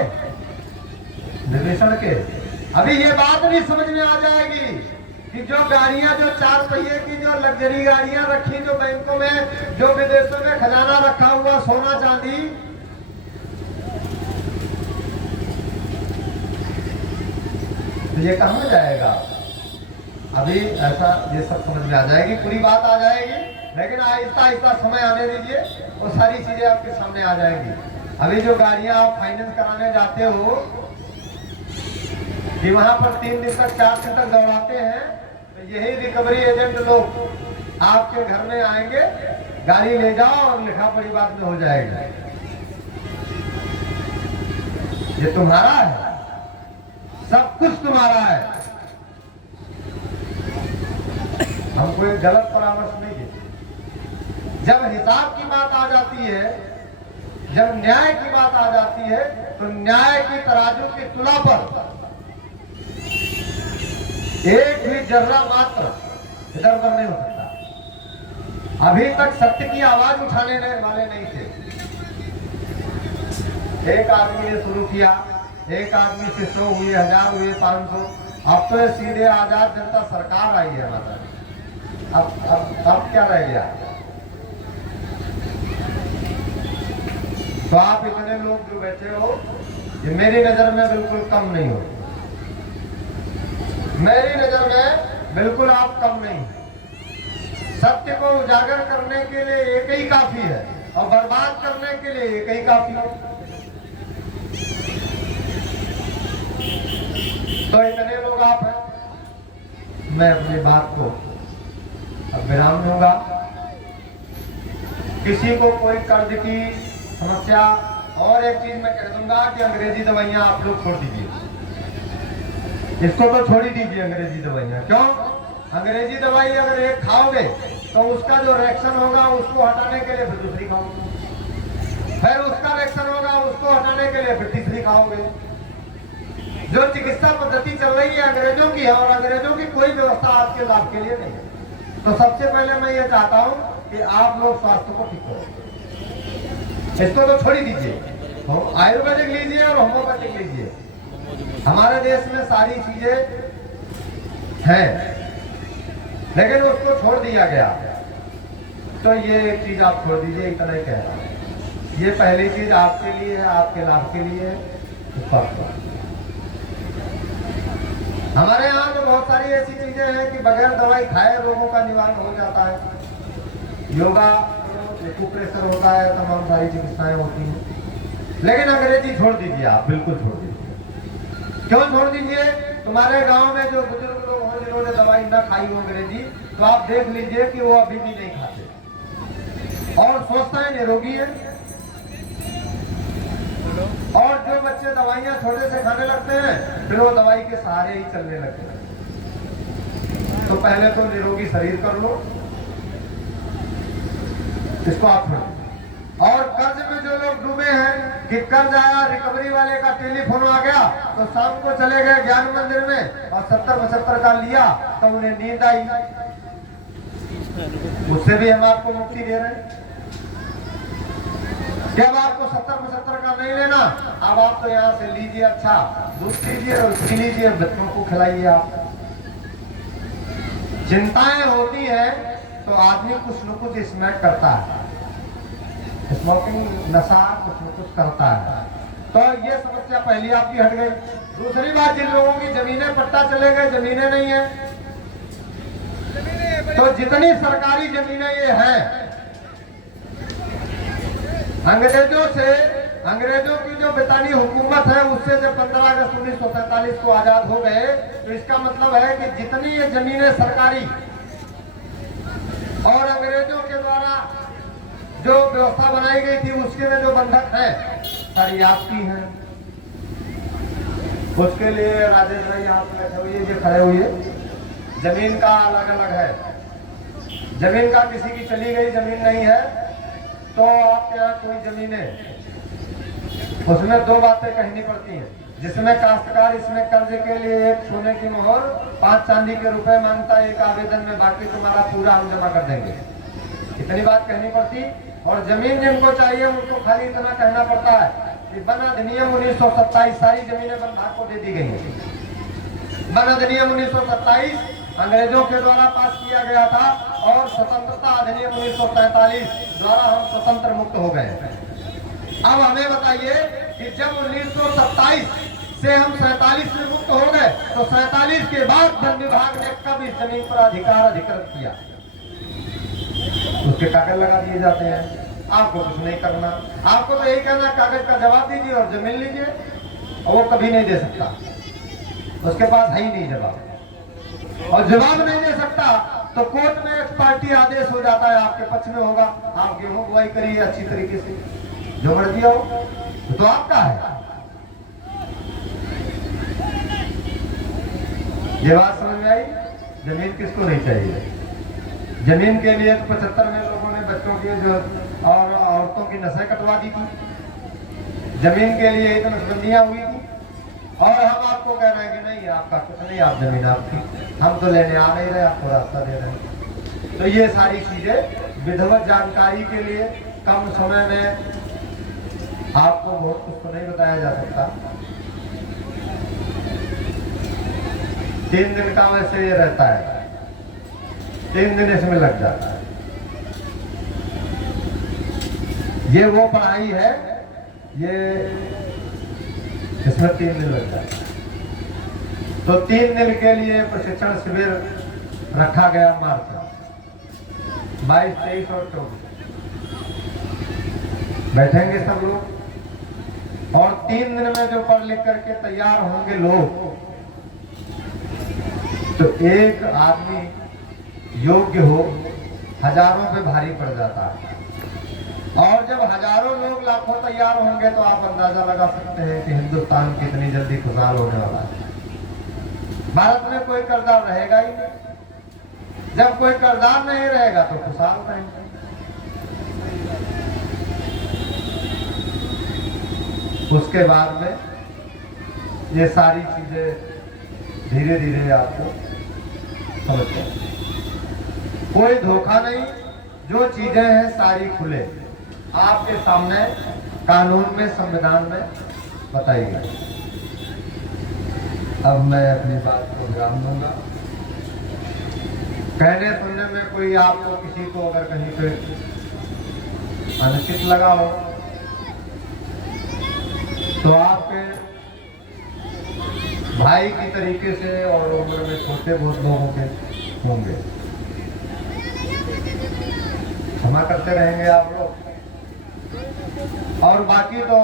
विभीषण के। अभी ये बात भी समझ में आ जाएगी कि जो गाड़ियां, जो 4 पहिए की जो लग्जरी गाड़ियां रखी, जो बैंकों में, जो विदेशों में खजाना रखा हुआ, सोना चांदी, तो ये कहां जाएगा? अभी ऐसा ये सब समझ में आ जाएगी, पूरी बात आ जाएगी, लेकिन आहिस्ता आहिस्ता समय आने दीजिए, वो सारी चीजें आपके सामने आ जाएंगी। अभी जो गाड़ियां आप फाइनेंस कराने जाते हो कि वहां पर 3 दिन तक 4 दिन तक दौड़ाते हैं, तो यही रिकवरी एजेंट लोग आपके घर में आएंगे, गाड़ी ले जाओ और लिखा पढ़ी बाद में हो जाएगा। ये तुम्हारा है, सब कुछ तुम्हारा है। हम कोई गलत परामर्श नहीं देते। जब हिसाब की बात आ जाती है, जब न्याय की बात आ जाती है, तो न्याय की तराजू की तुला पर एक भी जर्रा मात्र इधर उधर नहीं हो सकता। अभी तक सत्य की आवाज उठाने वाले नहीं थे। एक आदमी ने शुरू किया, एक आदमी से 100 हुए, 1000 हुए, 500, अब तो सीधे आजाद जनता सरकार आई है हमारा। अब क्या रह गया? तो आप इतने लोग जो बैठे हो, ये मेरी नजर में बिल्कुल कम नहीं हो, मेरी नजर में बिल्कुल आप कम नहीं। सत्य को उजागर करने के लिए एक ही काफी है और बर्बाद करने के लिए एक ही काफी है। तो इतने लोग आप हैं। मैं अपनी बात को अब विराम दूंगा। किसी को कोई कर्ज की समस्या, और एक चीज मैं कह दूंगा कि अंग्रेजी दवाइयां आप लोग छोड़ दीजिए, इसको तो छोड़ ही दीजिए अंग्रेजी दवाइयां। क्यों? अंग्रेजी दवाई अगर एक खाओगे तो उसका जो रिएक्शन होगा उसको हटाने के लिए फिर दूसरी खाओगे, फिर उसका रिएक्शन होगा उसको हटाने के लिए फिर तीसरी खाओगे। जो चिकित्सा पद्धति चल रही है अंग्रेजों की है, और अंग्रेजों की कोई व्यवस्था आपके लाभ के लिए नहीं है। तो सबसे पहले मैं ये चाहता हूँ कि आप लोग स्वास्थ्य को ठीक करो, इसको तो छोड़ ही दीजिए। तो आयुर्वेदिक लीजिए और होम्योपैथिक लीजिए। हमारे देश में सारी चीजें हैं, लेकिन उसको छोड़ दिया गया। तो ये एक चीज आप छोड़ दीजिए, इतना ही कह रहा हूं। ये पहली चीज आपके लिए है, आपके लाभ के लिए है। हमारे यहाँ तो बहुत सारी ऐसी चीजें हैं कि बगैर दवाई खाए रोगों का निवारण हो जाता है। योगा, एक्यूप्रेशर होता है, तमाम सारी चिकित्साएं होती हैं। लेकिन अंग्रेजी छोड़ दीजिए, आप बिल्कुल छोड़ दीजिए। क्यों छोड़ दीजिए? तुम्हारे गांव में जो बुजुर्ग लोग हों जिन्होंने दवाई न खाई हो अंग्रेजी, तो आप देख लीजिए कि वो अभी भी नहीं खाते और सोचता है निरोगी है। और जो बच्चे दवाइयां छोटे से खाने लगते हैं, फिर वो दवाई के सहारे ही चलने लगते हैं। तो पहले तो निरोगी शरीर कर लो, इसको आप छोड़। और कर्ज में जो लोग डूबे हैं कि कर्ज आया, रिकवरी वाले का टेलीफोन आ गया, तो शाम को चले गए ज्ञान मंदिर में और 70-75 का लिया, तो उन्हें नींद आई। उससे भी हम आपको मुक्ति दे रहे हैं। जब आपको 70-75 का नहीं लेना, अब आप तो यहाँ से लीजिए, अच्छा दूध पीजिए और पी लीजिए, बच्चों को खिलाइए। आप चिंताएं होती हैं तो आदमी कुछ न कुछ इसमें करता है, स्मोकिंग, नशा कुछ न कुछ करता है। तो ये समस्या पहली आपकी हट गई। दूसरी बात, जिन लोगों की जमीनें पट्टा चले गए, जमीनें नहीं है, तो जितनी सरकारी जमीनें ये हैं अंग्रेजों की जो ब्रितानी हुकूमत है उससे जब 15 अगस्त 1947 को आजाद हो गए तो इसका मतलब है कि जितनी ये जमीनें सरकारी और अंग्रेजों के द्वारा जो व्यवस्था बनाई गई थी उसके में जो बंधक है सारी आपकी हैं। उसके लिए राजेश भाई यहाँ पे बैठे हुए ये खड़े हुए, जमीन का अलग अलग है। जमीन का किसी की चली गई जमीन नहीं है तो आपके यहाँ कोई जमीन है उसमें दो बातें कहनी पड़ती हैं, जिसमें काश्तकार इसमें कर्ज के लिए एक सोने की मोहर 5 चांदी के रुपए मांगता है एक आवेदन में, बाकी तुम्हारा पूरा हम जमा कर देंगे, इतनी बात कहनी पड़ती। और जमीन जिनको चाहिए उनको खाली इतना कहना पड़ता है कि वन अधिनियम 1927 सारी जमीनें वन विभाग को दे दी गई है। वन अधिनियम 1927 अंग्रेजों के द्वारा पास किया गया था और स्वतंत्रता अधिनियम 1947 द्वारा हम स्वतंत्र मुक्त हो गए। अब हमें बताइए कि जब 1927 से हम 47 में मुक्त हो गए तो 47 के बाद वन विभाग ने कब इस जमीन पर अधिकृत किया? उसके कागज लगा दिए जाते हैं, आपको कुछ नहीं करना, आपको तो यही कहना कागज का जवाब दीजिए और जमीन लीजिए, और वो कभी नहीं दे सकता, उसके पास है ही नहीं जवाब, और जवाब नहीं दे सकता तो कोर्ट में एक पार्टी आदेश हो जाता है आपके पक्ष में होगा, आप गेहूं बुआई करिए अच्छी तरीके से, जो मर्जी हो तो आपका है। ये बात समझ में आई? जमीन किसको नहीं चाहिए? जमीन के लिए तो 75 में लोगों ने बच्चों की जो और औरतों की नसें कटवा दी थी, जमीन के लिए इतनी नसबंदियां हुई थी, और हम आपको कह रहे हैं कि नहीं आपका कुछ नहीं, आप जमीन आपकी, हम तो लेने आ नहीं रहे, आपको रास्ता दे रहे हैं। तो ये सारी चीजें विधिवत जानकारी के लिए कम समय में आपको बहुत कुछ तो नहीं बताया जा सकता। 3 दिन का वैसे ये रहता है, 3 दिन इसमें लग जाता है। ये वो पढ़ाई है, ये इसमें 3 दिन लग जाता है। तो 3 दिन के लिए प्रशिक्षण शिविर रखा गया मार्च 22, 23 और 24 बैठेंगे सब लोग, और 3 दिन में जो पढ़ लिख करके तैयार होंगे लोग, तो एक आदमी योग्य हो हजारों पे भारी पड़ जाता है, और जब हजारों लोग लाखों तैयार होंगे तो आप अंदाजा लगा सकते हैं कि हिंदुस्तान कितनी जल्दी खुशहाल होने वाला है। भारत में कोई कर्जदार रहेगा ही नहीं, जब कोई कर्जदार नहीं रहेगा तो खुशहाल रहेगा। उसके बाद में ये सारी चीजें धीरे धीरे आपको समझते हैं, कोई धोखा नहीं, जो चीजें हैं सारी खुले आपके सामने कानून में संविधान में बताई गई। अब मैं अपनी बात को विराम दूंगा। कहने सुनने में कोई आपको किसी को अगर कहीं पे अनुचित लगा हो तो आपके भाई की तरीके से और उम्र में छोटे बहुत लोगों के होंगे, क्षमा करते रहेंगे आप लोग, और बाकी तो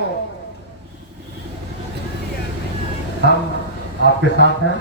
हम आपके साथ हैं।